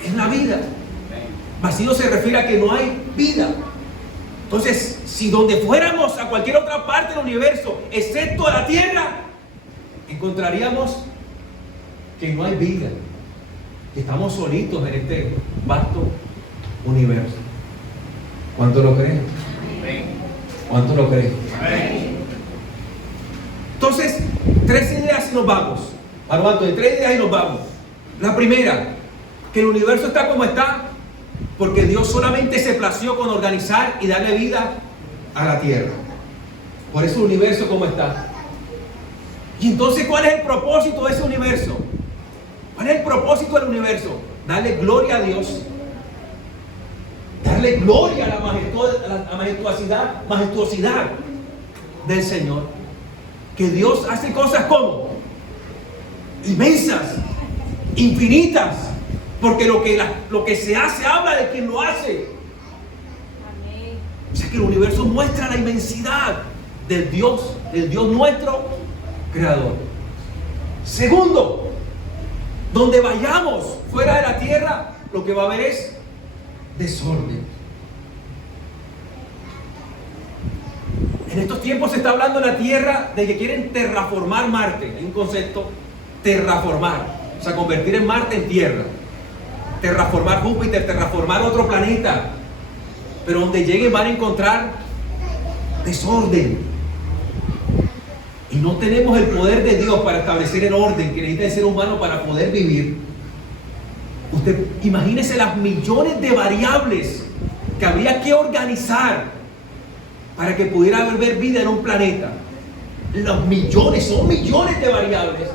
es la vida. Vacío se refiere a que no hay vida. Entonces, si donde fuéramos a cualquier otra parte del universo, excepto a la Tierra, encontraríamos que no hay vida. Que estamos solitos en este vasto universo. ¿Cuánto lo creen? ¿Cuánto lo creen? Entonces, 3 ideas y nos vamos. De 3 ideas y nos vamos. La primera, que el universo está como está porque Dios solamente se plació con organizar y darle vida a la tierra. Por eso el universo como está. Y entonces, ¿cuál es el propósito de ese universo? ¿Cuál es el propósito del universo? Darle gloria a Dios. Darle gloria a la majestuosidad del Señor. Que Dios hace cosas como inmensas, infinitas, porque lo que se hace habla de quien lo hace. Amén. O sea que el universo muestra la inmensidad del Dios nuestro creador. Segundo, donde vayamos fuera de la tierra, lo que va a haber es desorden. En estos tiempos se está hablando en la tierra de que quieren terraformar Marte. Hay un concepto, terraformar, o sea, convertir en Marte en tierra, terraformar Júpiter, terraformar otro planeta, pero donde lleguen van a encontrar desorden. Y no tenemos el poder de Dios para establecer el orden que necesita el ser humano para poder vivir. Usted imagínese las millones de variables que habría que organizar para que pudiera haber vida en un planeta. Los millones, son millones de variables.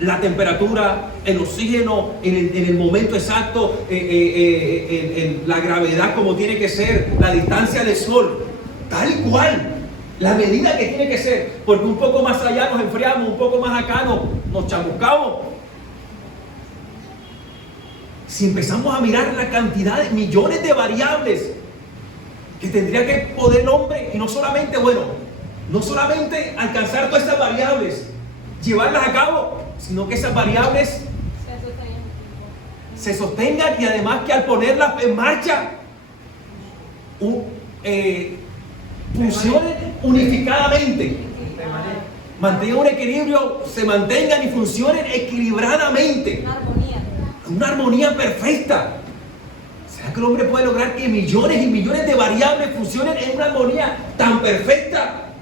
La temperatura, el oxígeno en el momento exacto, la gravedad como tiene que ser, la distancia del sol, tal y cual, la medida que tiene que ser, porque un poco más allá nos enfriamos, un poco más acá nos chamuscamos. Si empezamos a mirar la cantidad de millones de variables que tendría que poder el hombre, y no solamente alcanzar todas esas variables, llevarlas a cabo, sino que esas variables se sostengan y además que al ponerlas en marcha funcionen unificadamente, mantengan un equilibrio, se mantengan y funcionen equilibradamente, una armonía perfecta. ¿Será que el hombre puede lograr que millones y millones de variables funcionen en una armonía tan perfecta?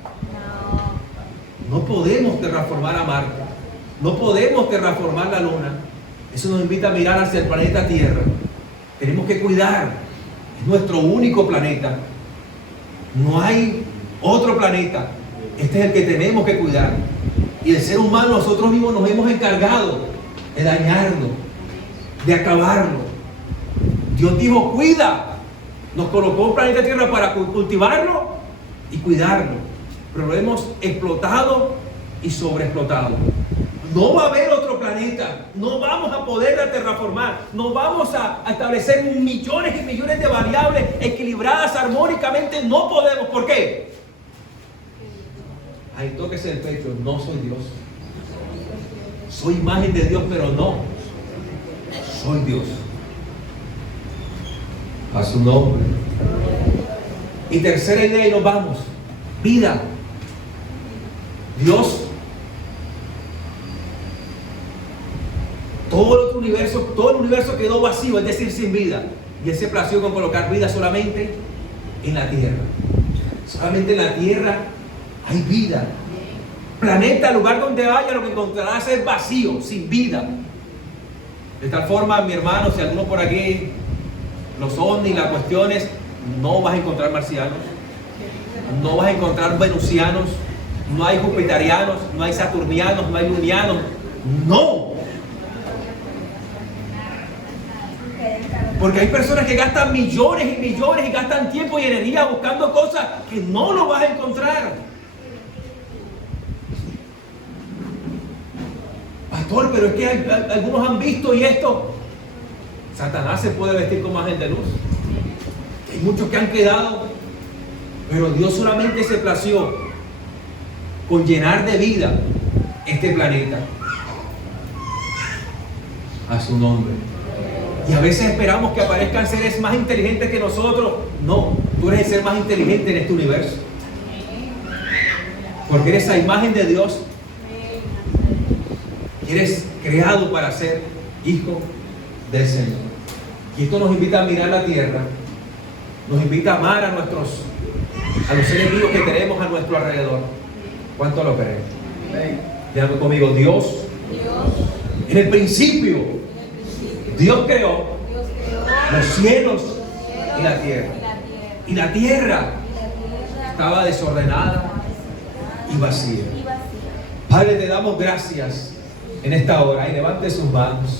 No podemos terraformar a Marte. No podemos terraformar la luna. Eso nos invita a mirar hacia el planeta Tierra. Tenemos que cuidar. Es nuestro único planeta. No hay otro planeta. Este es el que tenemos que cuidar. Y el ser humano, nosotros mismos nos hemos encargado de dañarlo, de acabarlo. Dios dijo, cuida. Nos colocó un planeta Tierra para cultivarlo y cuidarlo. Pero lo hemos explotado y sobreexplotado. No va a haber otro planeta, no vamos a poder terraformar, no vamos a establecer millones y millones de variables equilibradas armónicamente, no podemos. ¿Por qué? Ahí tóquese el pecho, no soy Dios. Soy imagen de Dios, pero no soy Dios. A su nombre. Y tercera idea y nos vamos. Vida. Dios. Todo el universo quedó vacío, es decir, sin vida. Y Él se plació con colocar vida solamente en la tierra. Solamente en la tierra hay vida. Planeta, lugar donde vaya, lo que encontrarás es vacío, sin vida. De tal forma, mi hermano, si alguno por aquí, los ovnis, las cuestiones, no vas a encontrar marcianos, no vas a encontrar venusianos, no hay jupiterianos, no hay saturnianos, no hay lunianos, no. Porque hay personas que gastan millones y millones y gastan tiempo y energía buscando cosas que no lo vas a encontrar. Pastor, pero es que algunos han visto y esto. Satanás se puede vestir como ángel de luz. Hay muchos que han quedado, pero Dios solamente se plació con llenar de vida este planeta. A su nombre. Y a veces esperamos que aparezcan seres más inteligentes que nosotros. No, tú eres el ser más inteligente en este universo. Porque eres a imagen de Dios. Y eres creado para ser hijo del Señor. Y esto nos invita a mirar la tierra. Nos invita a amar a los seres vivos que tenemos a nuestro alrededor. ¿Cuánto lo crees? Dígame conmigo, Dios. En el principio, Dios creó los cielos y la tierra. Y la tierra estaba desordenada y vacía. Padre, te damos gracias en esta hora. Y levante sus manos.